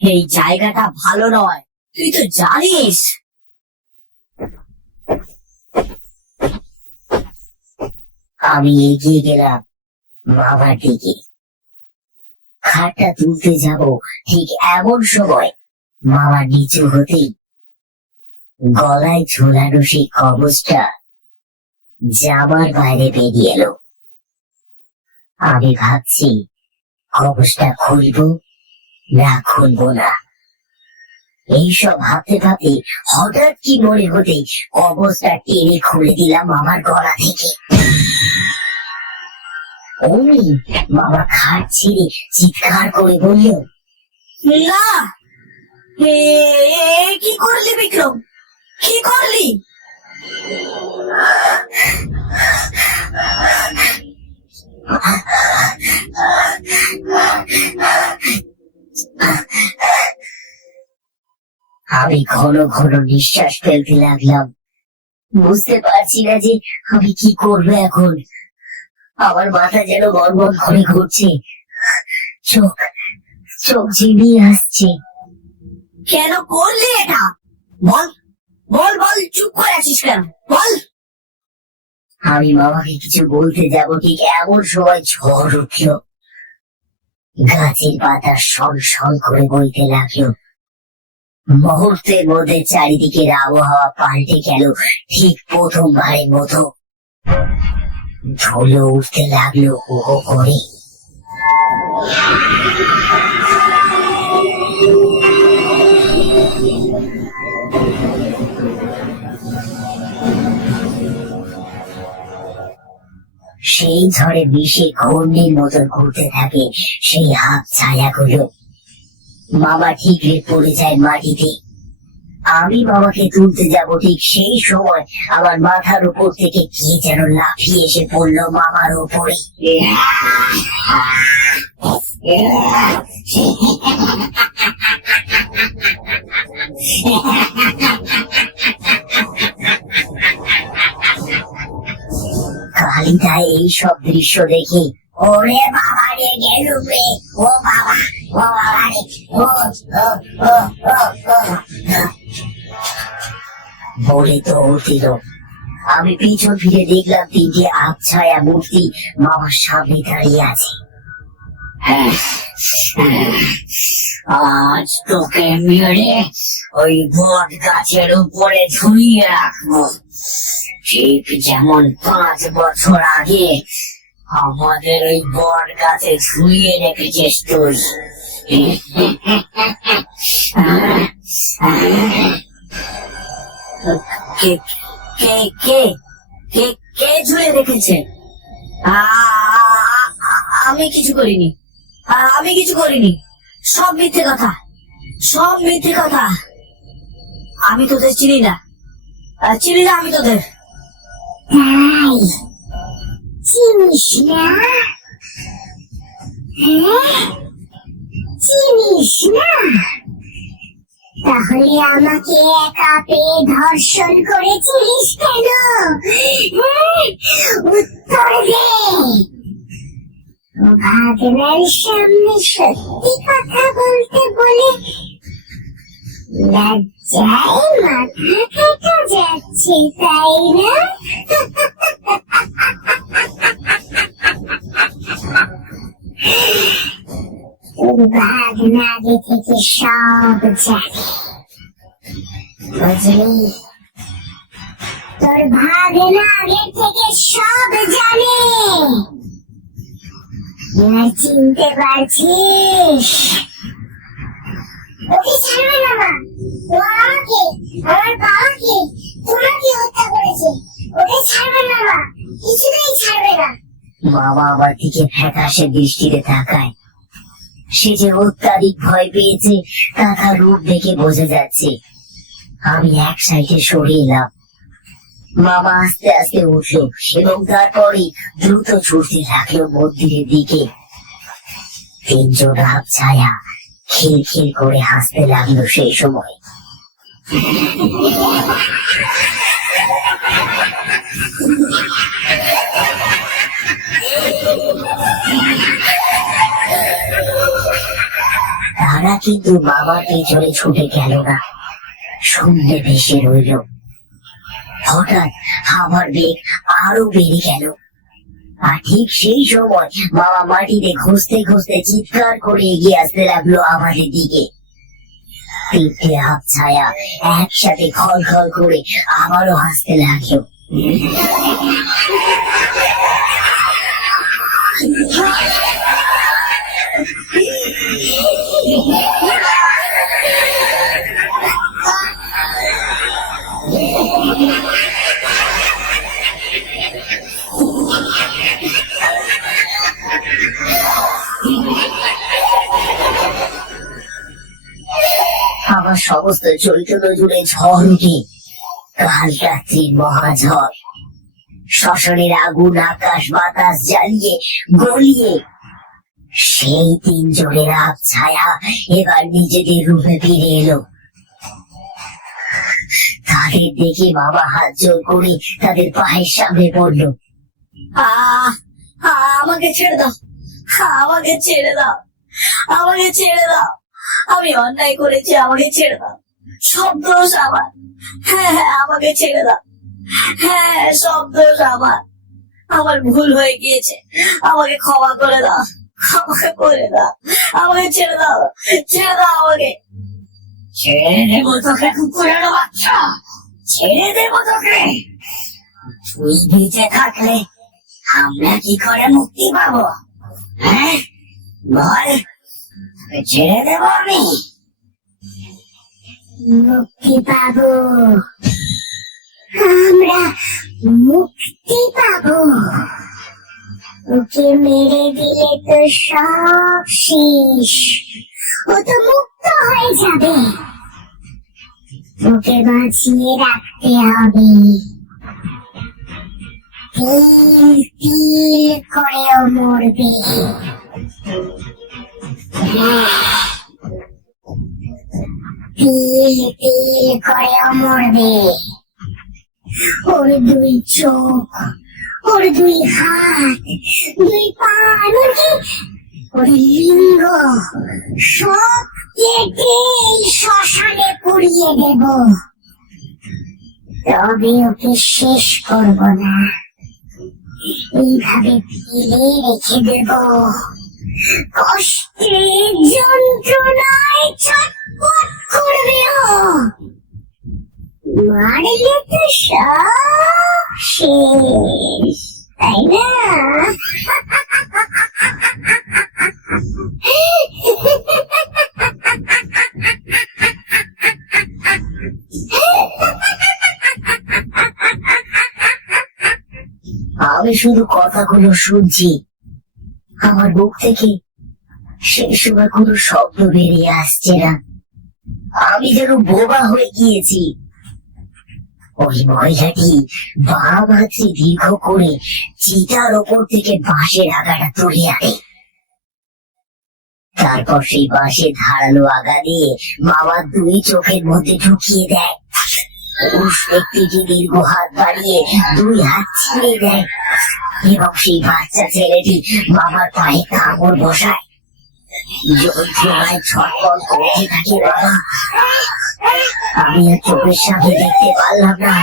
এই জায়গাটা ভালো নয়, তুই তো জানিস। আমি এগিয়ে গেলাম মামার দিকে। খাটটা তুলতে যাব ঠিক এমন সময় মামা নিচু হতেই গলায় ঝোলানো সেই কবচটা জামার বাইরে বেরিয়ে এলো। আমি ভাবছি কবচটা খুলবো না খুলবো না। এইসব ভাবতে ভাবতে হঠাৎ কি মনে হতে কবচটা টেনে খুলে দিলাম আমার গলা থেকে। অমনি মামা খাট ছেড়ে চিৎকার করে বলল, না, কি করলি বিক্রম, কি করলি? আমি ঘন ঘন নিঃশ্বাস ফেলতে লাগলাম। বুঝতে পারছি না যে আমি কি করবো এখন। আমার মাথা যেন গড়বড় করে ঘুরছে, চোখ চোখ ঝিমিয়ে আসছে। কেন করলি এটা? বল বল বল, চুপ করে আছিস কেন? বল। আমি মামাকে কিছু বলতে যাব ঠিক এমন সময় ঝড় উঠল। গাছের পাতা সন সন করে বইতে লাগলো। মুহূর্তের মধ্যে চারিদিকের আবহাওয়া পাল্টে গেল ঠিক প্রথমবারের মতো। ধুলো উঠতে লাগলো হো হো করে। সেই ঝড়ে মিশে ঘূর্ণির মতন ঘুরতে থাকে সেই হাত ছায়াগুলো। মামা ঠিকরে পড়ে যায় মাটিতে। আমি মামাকে তুলতে যাব, ঠিক সেই সময় আমার মাথার উপর থেকে কি যেন লাফিয়ে এসে পড়লো মামার উপরে। কালিদা এই সব দৃশ্য দেখে ওরে বাবা রে গেল রে, ও বাবা, ও বাবা রে, ও ও ও ও ও বলে দৌড় দিল। আমি পিছন ফিরে দেখলাম তিনটে আবছায়া মূর্তি মামার সামনে দাঁড়িয়ে আছে। আজ তোকে মেরে ওই বট গাছের উপরে ঝুলিয়ে রাখবো, ঠিক যেমন 5 বছর আগে আমাদের ওই বট গাছে ঝুলিয়ে রেখেছিস তুই। কে কে কে কে কে ঝুলে রেখেছে? আমি কিছু করিনি, আমি কিছু করিনি, সব মিথ্যে কথা, সব মিথ্যে কথা। আমি তোদের চিনি না, চিনি না আমি তোদের। তাই চিনিস না? চিনিস না? তাহলে আমাকে একা পেয়ে ধর্ষণ করেছিলিস কেন? উত্তর দে। ভাগনার সামনে সত্যি কথা বলতে বলে লজ্জায় মাথা কাটা যাচ্ছে, তাই না? তোর ভাগনা আগে থেকে সব জানে, বুঝলি? তোর ভাগনা আগে থেকে সব জানে। এবার চিনতে পারছিস? ওকে ছাড়বে না মা, ও আমাকে, আমার বাবাকে, তোমাকে হত্যা করেছে। ওকে ছাড়বে না মা, কিছুতেই ছাড়বে না। মামা আমার দিকে ফ্যাকাশে দৃষ্টিতে তাকায়। সে যে অত্যাধিক ভয় পেয়েছে তা তার রূপ দেখে বোঝা যাচ্ছে। আমি এক সাইডে সরে এলাম। মামা আস্তে আস্তে উঠলো এবং তারপরে দ্রুত ছুটতে লাগলো মন্দিরের দিকে। 3 জন ছায়া খিলখিল করে হাসতে লাগলো সেই সময়। তারা কিন্তু মামার পেছনে ছুটে গেল না, শূন্যে ভেসে রইল। হঠাৎ আমার বেগ আরো বেড়ে গেল, আর ঠিক সেই সময় মামা মাটিতে খুঁজতে খুঁজতে চিৎকার করে এগিয়ে আসতে লাগলো আমাদের দিকে। 3টে আবছায়া একসাথে খল খল করে আবারও হাসতে লাগলো। আমার সমস্ত চৈতন্য জুড়ে ঝড় উঠে। কাল রাত্রির মহাঝড়, শ্মশানের আগুন আকাশ বাতাস জ্বালিয়ে গলিয়ে সেই 3 জনের আবছায়া এবার নিজেদের রূপে ফিরে এলো। তাদের দেখে মামা হাত জোর করে তাদের পায়ের সামনে পড়লো। আমাকে ছেড়ে দাও, আমাকে ছেড়ে দাও, আমাকে ছেড়ে দাও। আমি অন্যায় করেছি, আমাকে ছেড়ে দাও। সব দোষ আমার। হ্যাঁ হ্যাঁ, আমাকে ছেড়ে দাও। হ্যাঁ, সব দোষ আমার। আমার ভুল হয়ে গিয়েছে, আমাকে ক্ষমা করে দাও, আমাকে করে দাও, আমাকে ছেড়ে দাও, ছেড়ে দাও আমাকে। ছেড়ে দেবো তোকে কুকুরের বাচ্চা, ছেড়ে দেবো তোকে। তুই বেঁচে থাকলে আমরা কি করে মুক্তি পাবো? হ্যাঁ বল, ছেড়ে দেবো আমি? মুক্তি পাবো আমরা, মুক্তি পাবো। ওকে মেরে দিলে তো সব শেষ। ও তো মুক্ত হয়ে যাবে। ওকে বাঁচিয়ে রাখতে হবে। তিল তিল করেও মরবে। তিল তিল করেও মরবে। ওর দুই চোখ, ওর দুই হাত, দুই পা, এমনকি ওর লিঙ্গ সব কেটে শ্মশানে পুড়িয়ে দেব। তবে ওকে শেষ করব না, এইভাবে ফেলে রেখে দেব। কষ্টে যন্ত্রণায় ছটফট করবে ও। মারলে তো সব শেষ, তাই না? আমি শুধু কথাগুলো শুনছি, আমার বুক থেকে সেই সময় কোনো শব্দ বেরিয়ে আসছে না। আমি যেন বোবা হয়ে গিয়েছি। ওই মহিলাটি বাম হাতে দীর্ঘ করে চিতার ওপর থেকে বাঁশের আগাটা তুলে আনে। তারপর সেই বাঁশের ধারালো আগা দিয়ে মামার দুই চোখের মধ্যে ঢুকিয়ে দেয়। পুরুষ ব্যক্তিটি দীর্ঘ হাত বাড়িয়ে দুই হাত ছিঁড়ে দেয় এবং সেই বাচ্চা ছেলেটি মামার পায়ে কামড় বসায়। যন্ত্রণায় ছটফট করতে থাকে বাবা। আমি আর চোখের সামনে দেখতে পারলাম না।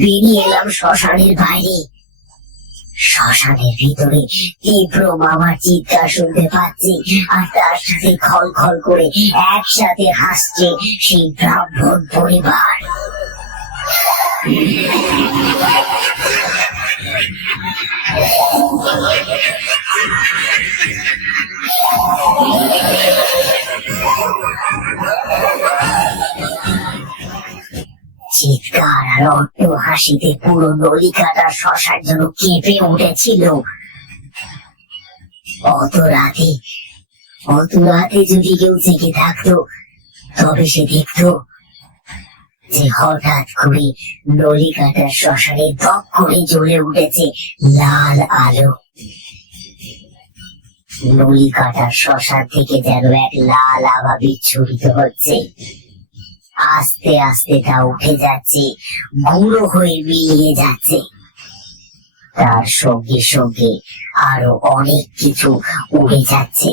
বেরিয়ে এলাম শ্মশানের বাইরে। শ্মশানের ভিতরে তীব্র মামার চিৎকার শুনতে পাচ্ছি, আর তার সাথে খল খল করে একসাথে হাসছে সেই ব্রাহ্মণ পরিবার। চিৎকার আর অট্ট হাসিতে পুরো নলিকাটা শ্মশান যেন কেঁপে উঠেছিল। অত রাতে যদি কেউ জেগে থাকতো, তবে সে দেখতো যে হঠাৎ করে নলিকাটার শ্মশানে দপ করে জ্বলে উঠেছে লাল আলো। নলিকাটার শ্মশান থেকে যেন এক লাল আভা বিচ্ছুরিত হচ্ছে। আস্তে আস্তে তা উঠে যাচ্ছে, গুঁড়ো হয়ে মিলিয়ে যাচ্ছে। তার সঙ্গে সঙ্গে আরো অনেক কিছু উড়ে যাচ্ছে,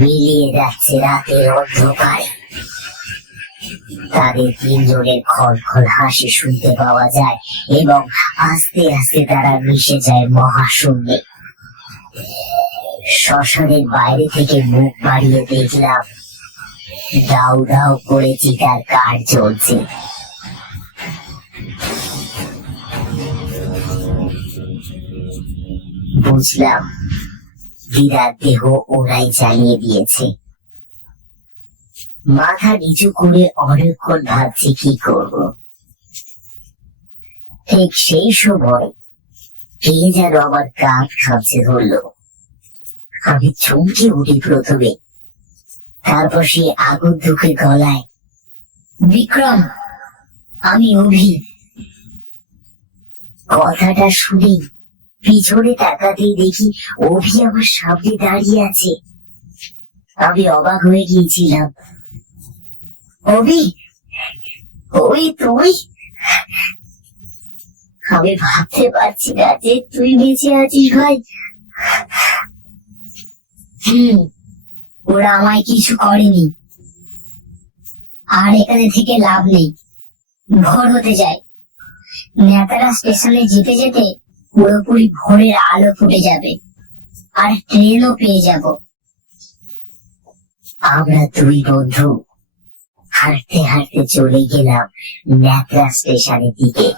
মিলিয়ে যাচ্ছে রাতের অন্ধকারে। তাদের তিনজনের খলখল হাসি শুনতে পাওয়া যায় এবং আস্তে আস্তে তারা মিশে যায় মহাশূন্যে। শ্মশানের বাইরে থেকে মুখ বাড়িয়ে দেখলাম দাউ দাউ করে চিতার কাঠ জ্বলছে। বুঝলাম দিদার দেহ ওরাই জ্বালিয়ে দিয়েছে। মাথা নিচু করে অনেকক্ষণ ভাবছি কি করব। ঠিক সেই সময় কে যেন আমার কাপ খামচে ধরলো। আমি চমকে উঠি প্রথমে, তারপর সে আগুন দুঃখে গলায়, বিক্রম, আমি অভি। কথাটা শুনি পিছনে তাকাতেই দেখি অভি আমার সামনে দাঁড়িয়ে আছে। আমি অবাক হয়ে গিয়েছিলাম। অভি, ওই তুই? আমি ভাবতে পারছি না যে তুই বেঁচে আছিস ভাই। ওরা আমায় কিছু করেনি, আর এখানে থেকে লাভ নেই। ভোর হতে যায়, নেতারা স্টেশনে যেতে যেতে পুরোপুরি ভোরের আলো ফুটে যাবে, আর ট্রেনও পেয়ে যাব। আমরা দুই বন্ধু হাঁটতে হাঁটতে চলে গেলাম নেত্রা স্টেশনের দিকে।